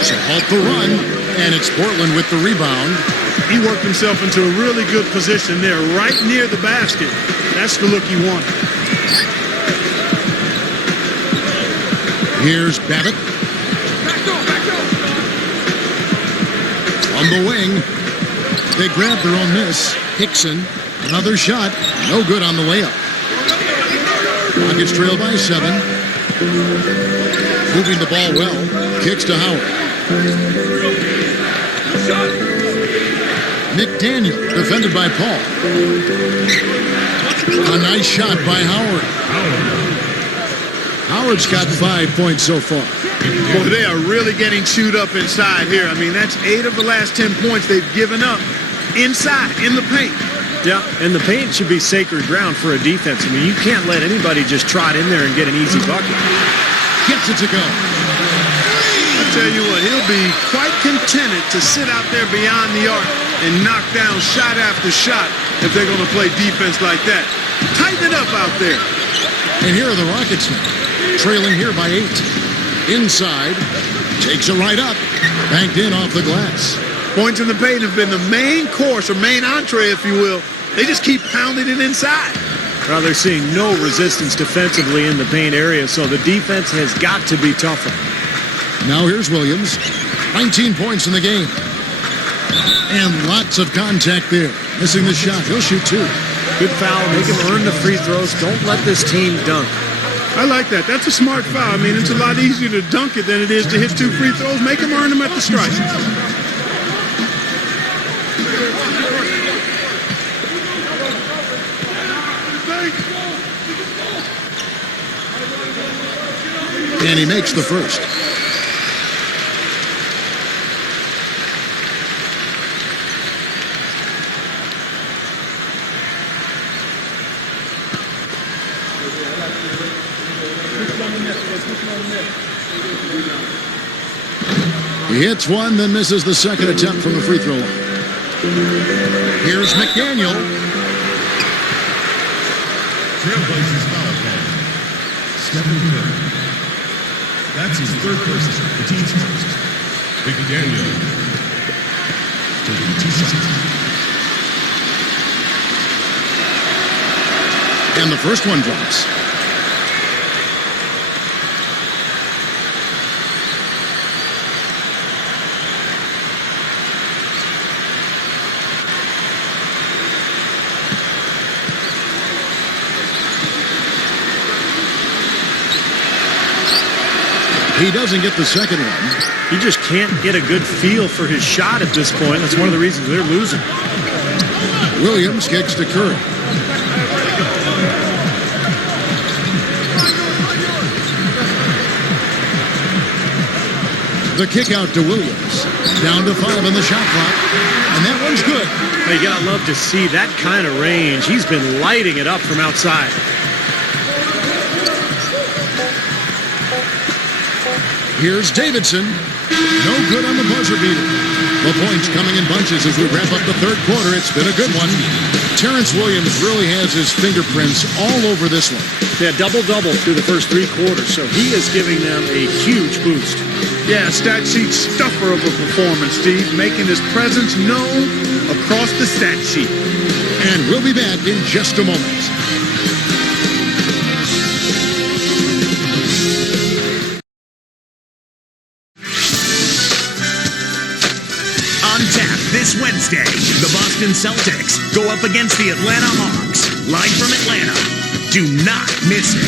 To halt the run, and it's Portland with the rebound. He worked himself into a really good position there, right near the basket. That's the look he wanted. Here's Babbitt. On the wing. They grab their own miss. Hickson, another shot. No good on the layup. Rockets trail by 7. Moving the ball well. Kicks to Howard. McDaniel, defended by Paul. A nice shot by Howard. Howard's got 5 points so far. Well, they are really getting chewed up inside here. I mean, that's 8 of the last 10 points they've given up inside, in the paint. Yeah, and the paint should be sacred ground for a defense. I mean, you can't let anybody just trot in there and get an easy bucket. Gets it to go. I'll tell you what, he'll be quite contented to sit out there beyond the arc and knock down shot after shot if they're going to play defense like that. Tighten it up out there. And here are the Rockets now, trailing here by 8. Inside, takes it right up, banked in off the glass. Points in the paint have been the main course, or main entree, if you will. They just keep pounding it inside. Well, they're seeing no resistance defensively in the paint area, so the defense has got to be tougher. Now here's Williams, 19 points in the game. And lots of contact there. Missing the shot, he'll shoot 2. Good foul, make him earn the free throws. Don't let this team dunk. I like that. That's a smart foul. I mean, it's a lot easier to dunk it than it is to hit 2 free throws. Make them earn them at the stripe. And he makes the first. He hits one, then misses the second attempt from the free throw line. Here's McDaniel. Trailblazers foul call. Stephen Curry. That's his 3rd person, the team's first. McDaniel taking 2 shots. And the first one drops. He doesn't get the second one. He just can't get a good feel for his shot at this point. That's one of the reasons they're losing. Williams kicks to Curry. The kick out to Williams. Down to 5 on the shot clock. And that one's good. You gotta love to see that kind of range. He's been lighting it up from outside. Here's Davidson. No good on the buzzer beater. The points coming in bunches as we wrap up the 3rd quarter. It's been a good one. Terrence Williams really has his fingerprints all over this one. Yeah, double-double through the first 3 quarters, so he is giving them a huge boost. Yeah, stat sheet stuffer of a performance, Steve, making his presence known across the stat sheet. And we'll be back in just a moment. This Wednesday, the Boston Celtics go up against the Atlanta Hawks. Live from Atlanta. Do not miss it.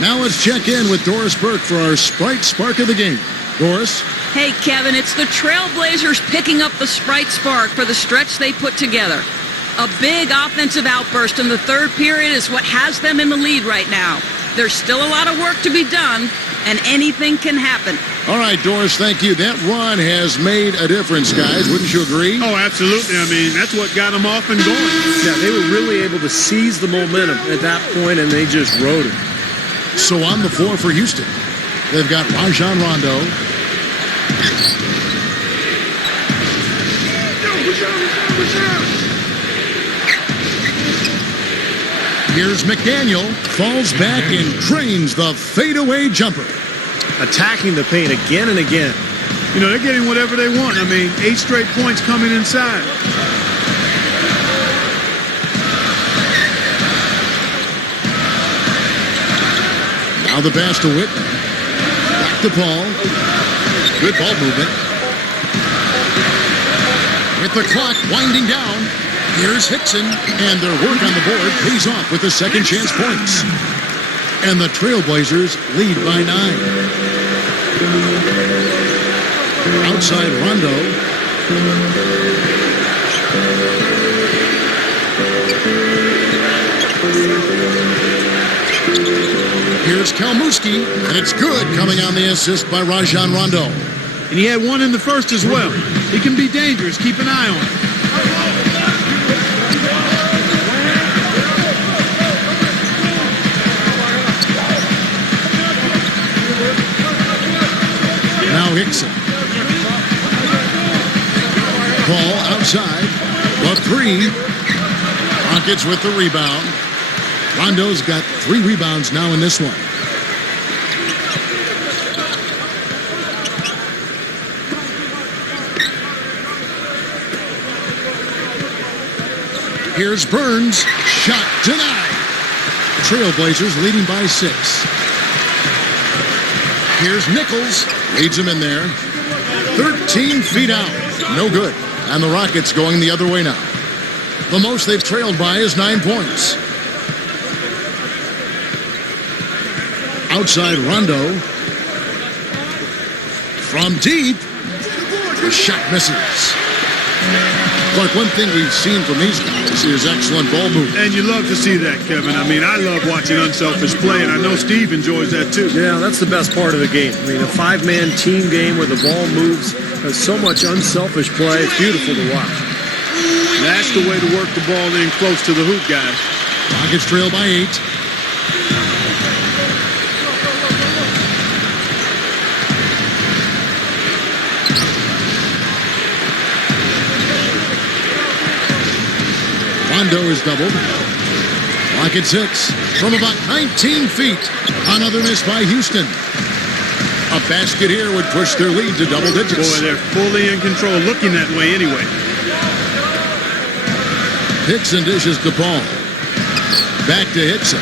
Now let's check in with Doris Burke for our Sprite Spark of the game. Doris? Hey, Kevin, it's the Trailblazers picking up the Sprite Spark for the stretch they put together. A big offensive outburst in the 3rd period is what has them in the lead right now. There's still a lot of work to be done, and anything can happen. All right, Doris, thank you. That run has made a difference, guys. Wouldn't you agree? Oh, absolutely. I mean, that's what got them off and going. Yeah, they were really able to seize the momentum at that point, and they just rode it. So on the floor for Houston, they've got Rajon Rondo. Here's McDaniel, falls back and drains the fadeaway jumper. Attacking the paint again and again. You know, they're getting whatever they want. I mean, 8 straight points coming inside. Now the pass to Whitman. Back to Paul. Good ball movement. With the clock winding down, here's Hickson, and their work on the board pays off with the second chance points. And the Trailblazers lead by 9. Outside Rondo. Here's Kalmuski, and it's good coming on the assist by Rajon Rondo. And he had one in the first as well. He can be dangerous. Keep an eye on him. Now Hickson. Ball outside. The 3. Rockets with the rebound. Rondo's got 3 rebounds now in this one. Here's Burns. Shot denied. Trailblazers leading by 6. Here's Nichols. Leads him in there. 13 feet out. No good. And the Rockets going the other way now. The most they've trailed by is 9 points. Outside Rondo. From deep. The shot misses. Clark, one thing we've seen from these guys is excellent ball movement. And you love to see that, Kevin. I mean, I love watching unselfish play, and I know Steve enjoys that too. Yeah, that's the best part of the game. I mean, a 5-man team game where the ball moves. There's so much unselfish play. It's beautiful to watch. That's the way to work the ball in close to the hoop, guys. Rockets trail by 8. Rondo is doubled. Rocket 6 from about 19 feet. Another miss by Houston. A basket here would push their lead to double digits. Boy, they're fully in control, looking that way anyway. Hickson dishes to Paul. Back to Hickson.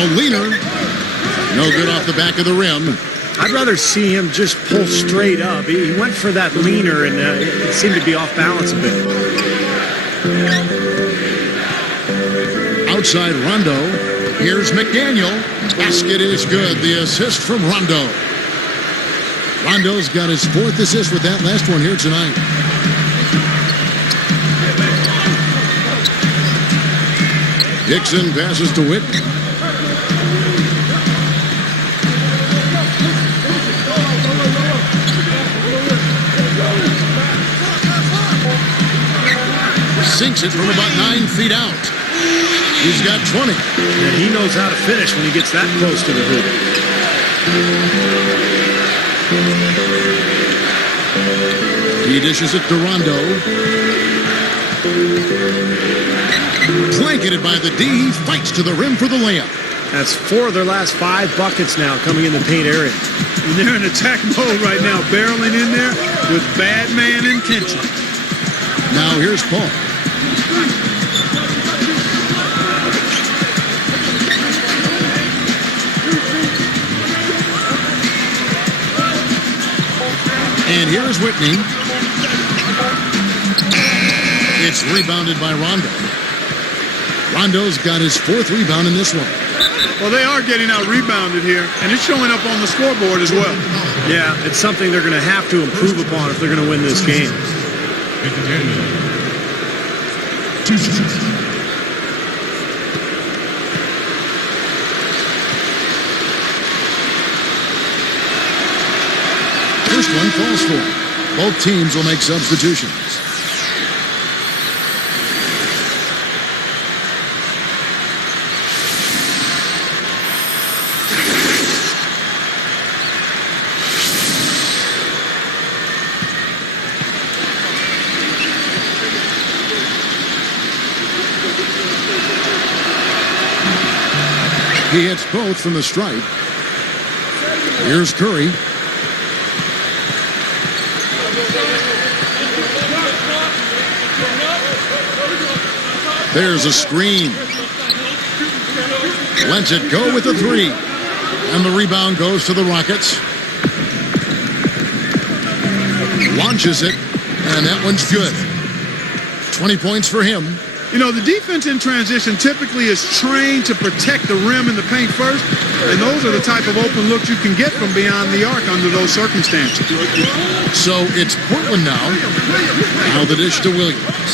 A leaner. No good off the back of the rim. I'd rather see him just pull straight up. He went for that leaner, and it seemed to be off balance a bit. Outside Rondo. Here's McDaniel. Basket is good. The assist from Rondo. Rondo's got his 4th assist with that last one here tonight. Dixon passes to Whitman. Sinks it from about 9 feet out. He's got 20. And he knows how to finish when he gets that close to the hoop. He dishes it to Rondo. Blanketed by the D. He fights to the rim for the layup. That's 4 of their last 5 buckets now coming in the paint area. And they're in attack mode right now, barreling in there with bad man intention. Now here's Paul. And here's Whitney. It's rebounded by Rondo. Rondo's got his 4th rebound in this one. Well, they are getting out rebounded here, and it's showing up on the scoreboard as well. Yeah, it's something they're going to have to improve upon if they're going to win this game. First one falls for. Both teams will make substitutions. He hits both from the stripe. Here's Curry. There's a screen. Lets it go with the three. And the rebound goes to the Rockets. Launches it, and that one's good. 20 points for him. You know, the defense in transition typically is trained to protect the rim and the paint first, and those are the type of open looks you can get from beyond the arc under those circumstances. So it's Portland now. Now the dish to Williams.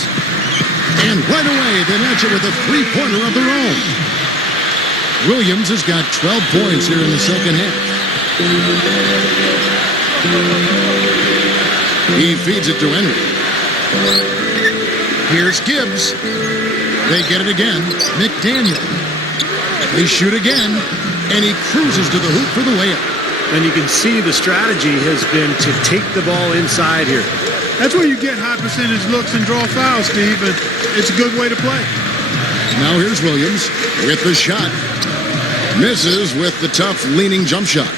And right away, they match it with a three-pointer of their own. Williams has got 12 points here in the second half. He feeds it to Henry. Here's Gibbs. They get it again. McDaniel. They shoot again, and he cruises to the hoop for the layup. And you can see the strategy has been to take the ball inside here. That's where you get high percentage looks and draw fouls, Steve, and it's a good way to play. Now here's Williams with the shot. Misses with the tough leaning jump shot.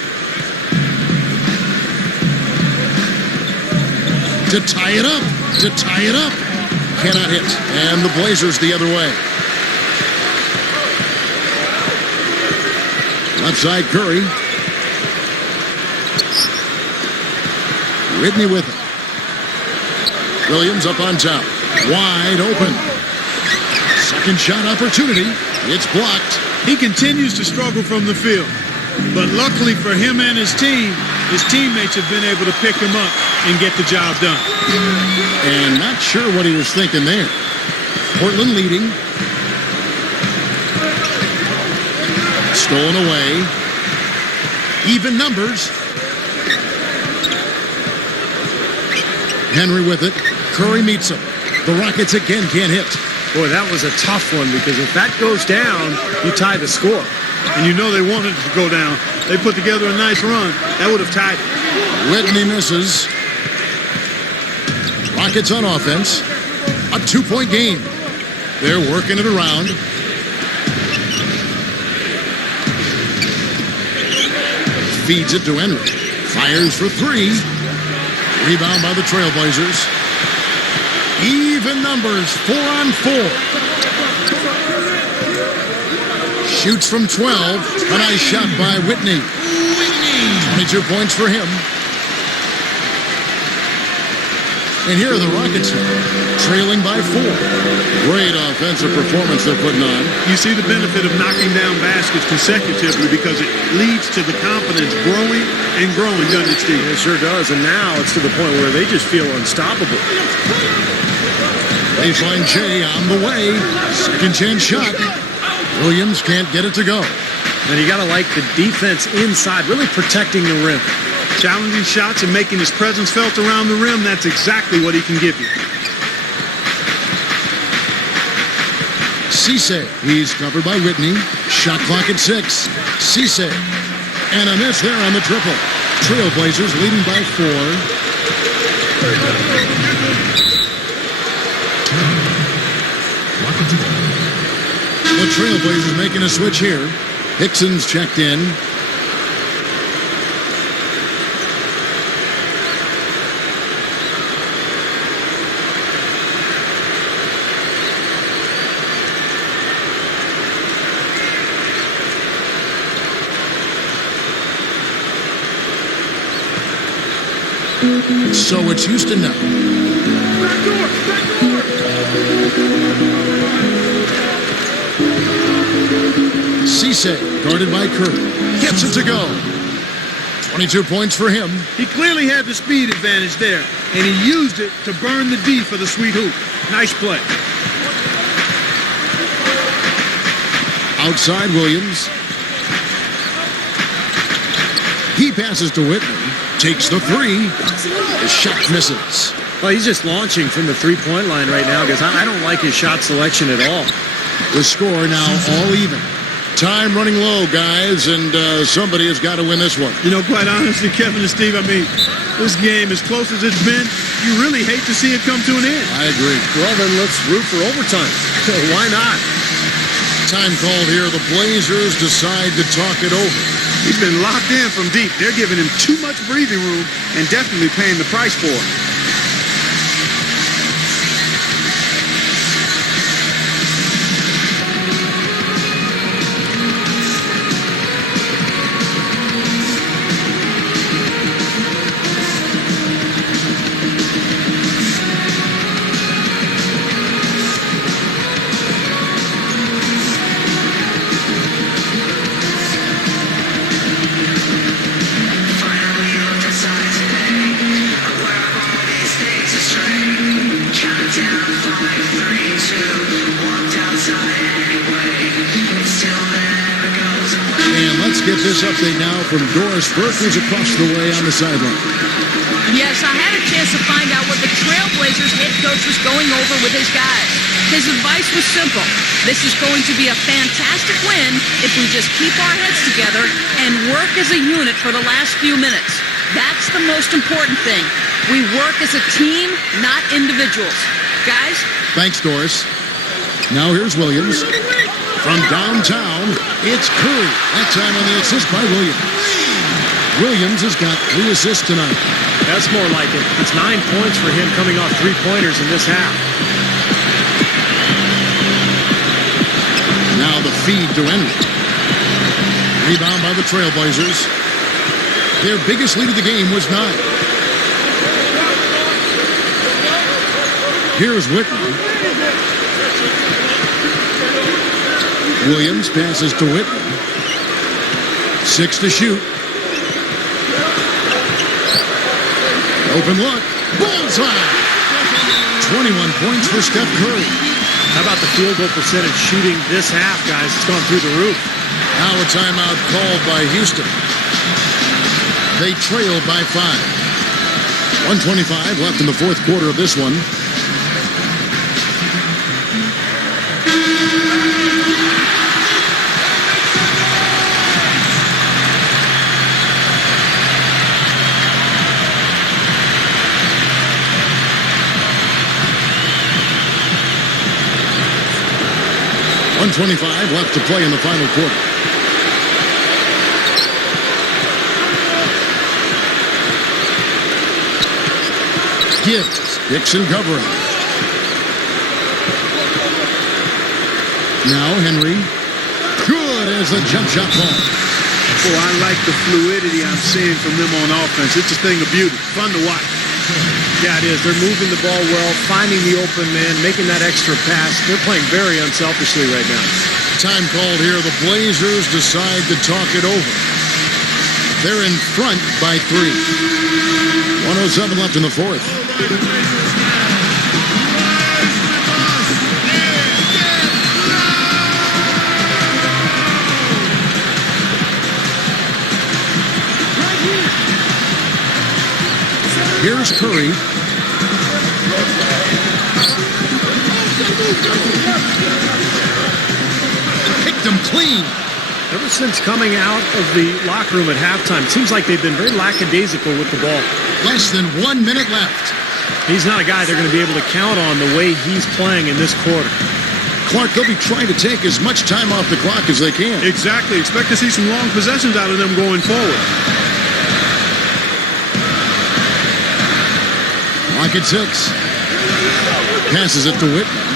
To tie it up. To tie it up. Cannot hit. And the Blazers the other way. Left side Curry. Whitney with it. Williams up on top. Wide open. Second shot opportunity. It's blocked. He continues to struggle from the field. But luckily for him and his team, his teammates have been able to pick him up and get the job done. And not sure what he was thinking there. Portland leading. Stolen away. Even numbers. Henry with it. Curry meets him. The Rockets again can't hit. Boy, that was a tough one because if that goes down, you tie the score. And you know they wanted it to go down. They put together a nice run. That would have tied it. Whitney misses. Rockets on offense. A 2-point game. They're working it around. Feeds it to Henry. Fires for three. Rebound by the Trailblazers. Even numbers, 4-on-4. Shoots from 12. A nice shot by Whitney. 22 points for him. And here are the Rockets trailing by 4. Great offensive performance they're putting on. You see the benefit of knocking down baskets consecutively because it leads to the confidence growing and growing, doesn't it, Steve? It sure does, and now it's to the point where they just feel unstoppable. Baseline Jay on the way. Second chance shot. Williams can't get it to go. And you got to like the defense inside, really protecting the rim. Challenging shots and making his presence felt around the rim, that's exactly what he can give you. Cisse, he's covered by Whitney. Shot clock at 6. Cisse, and a miss there on the triple. Trailblazers leading by 4. The Trailblazers making a switch here. Hickson's checked in. So it's Houston now. Cisse, guarded by Curry. Gets it to go. 22 points for him. He clearly had the speed advantage there, and he used it to burn the D for the sweet hoop. Nice play. Outside Williams. He passes to Whitney. Takes the three. The shot misses. Well, he's just launching from the three-point line right now because I don't like his shot selection at all. The score now all even. Time running low, guys, and somebody has got to win this one. You know, quite honestly, Kevin and Steve, I mean, this game, as close as it's been, you really hate to see it come to an end. I agree. Well, then let's root for overtime. Why not? Time called here. The Blazers decide to talk it over. He's been locked in from deep. They're giving him too much breathing room and definitely paying the price for it. Get this update now from Doris Burke, who's across the way on the sideline. Yes, I had a chance to find out what the Trailblazers head coach was going over with his guys. His advice was simple. This is going to be a fantastic win if we just keep our heads together and work as a unit for the last few minutes. That's the most important thing. We work as a team, not individuals. Guys? Thanks, Doris. Now here's Williams. From downtown, it's Curry. That time on the assist by Williams. Williams has got 3 assists tonight. That's more like it. It's 9 points for him coming off 3-pointers in this half. Now the feed to Henry. Rebound by the Trailblazers. Their biggest lead of the game was 9. Here's Whitman. Williams passes to Whitman. 6 to shoot. Open look. Bullseye! 21 points for Steph Curry. How about the field goal percentage shooting this half, guys? It's gone through the roof. Now a timeout called by Houston. They trail by 5. 1:25 left in the fourth quarter of this one. .25 left to play in the final quarter. Gibbs, Dixon covering. Now Henry. Good as the jump shot falls. Oh, I like the fluidity I'm seeing from them on offense. It's a thing of beauty. Fun to watch. Yeah, it is. They're moving the ball well, finding the open man, making that extra pass. They're playing very unselfishly right now. Time called here. The Blazers decide to talk it over. They're in front by 3. 1:07 left in the fourth. Here's Curry. Picked him clean. Ever since coming out of the locker room at halftime, it seems like they've been very lackadaisical with the ball. Less than 1 minute left. He's not a guy they're going to be able to count on the way he's playing in this quarter. Clark, they'll be trying to take as much time off the clock as they can. Exactly. Expect to see some long possessions out of them going forward. Clock at 6. Passes it to Whitman.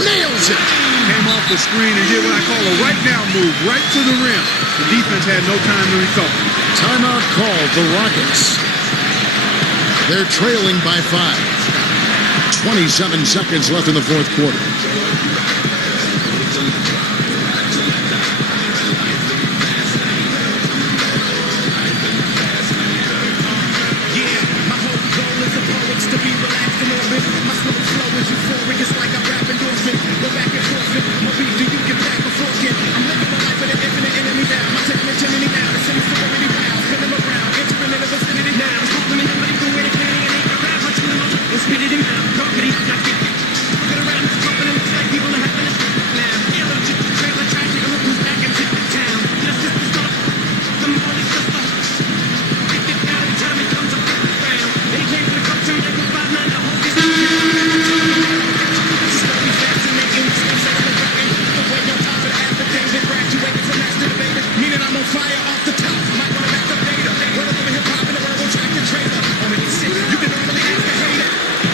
Nails it. Came off the screen and did what I call a right now move, right to the rim. The defense had no time to recover. Timeout called. The Rockets. They're trailing by 5. 27 seconds left in the fourth quarter.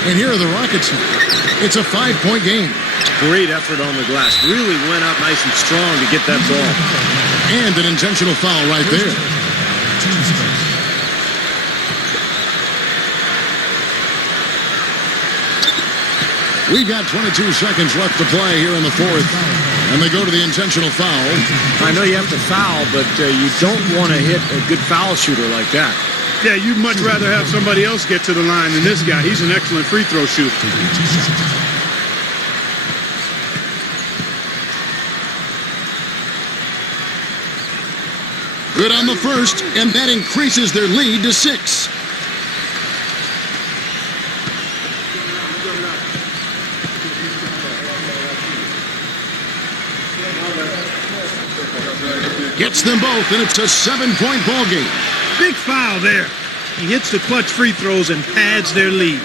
And here are the Rockets. It's a 5-point game. Great effort on the glass. Really went up nice and strong to get that ball. And an intentional foul right there. We've got 22 seconds left to play here in the fourth. And they go to the intentional foul. I know you have to foul, but you don't want to hit a good foul shooter like that. Yeah, you'd much rather have somebody else get to the line than this guy. He's an excellent free throw shooter. Good on the first, and that increases their lead to 6. Gets them both, and it's a 7-point ball game. Big foul there. He hits the clutch free throws and pads their lead.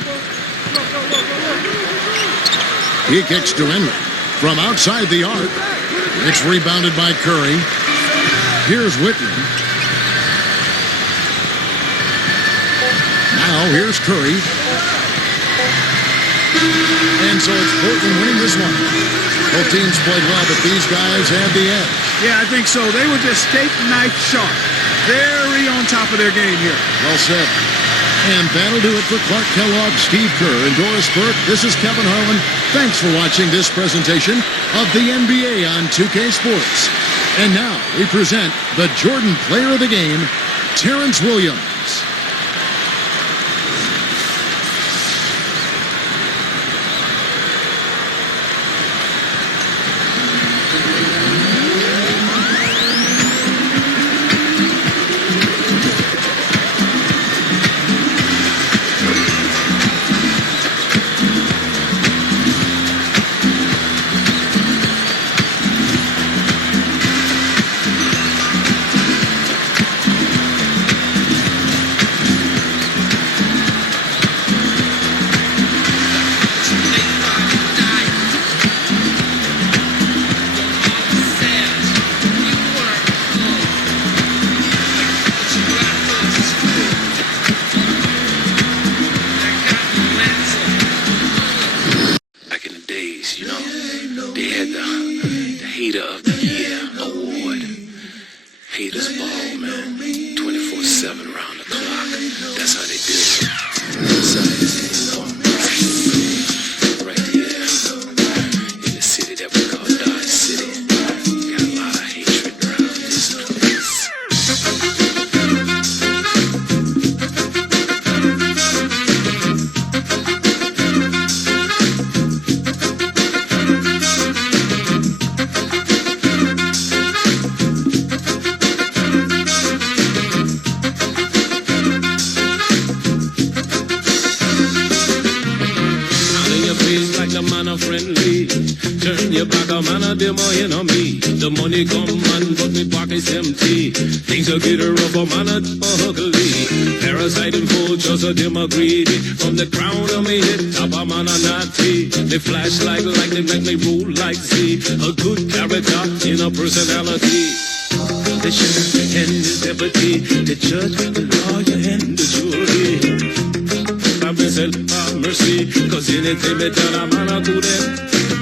He kicks to Henry from outside the arc. It's rebounded by Curry. Here's Whitman. Now here's Curry. And so it's Portland winning this one. Both teams played well, but these guys had the edge. Yeah, I think so. They were just steak knife sharp. Very on top of their game here. Well said. And that'll do it for Clark Kellogg, Steve Kerr, and Doris Burke. This is Kevin Harlan. Thanks for watching this presentation of the NBA on 2K Sports. And now we present the Jordan Player of the Game, Terrence Williams. The money come man, but me pockets empty. Things will get rough, man, ugly. Parasite and full, just a dim greedy. From the crown of me head, top of man a naughty. They flash like lightning, make me roll like sea. A good character in a personality. The sheriff and his deputy, the judge, the lawyer, and the jury. Have mercy, cause anything me done, I'm gonna do that.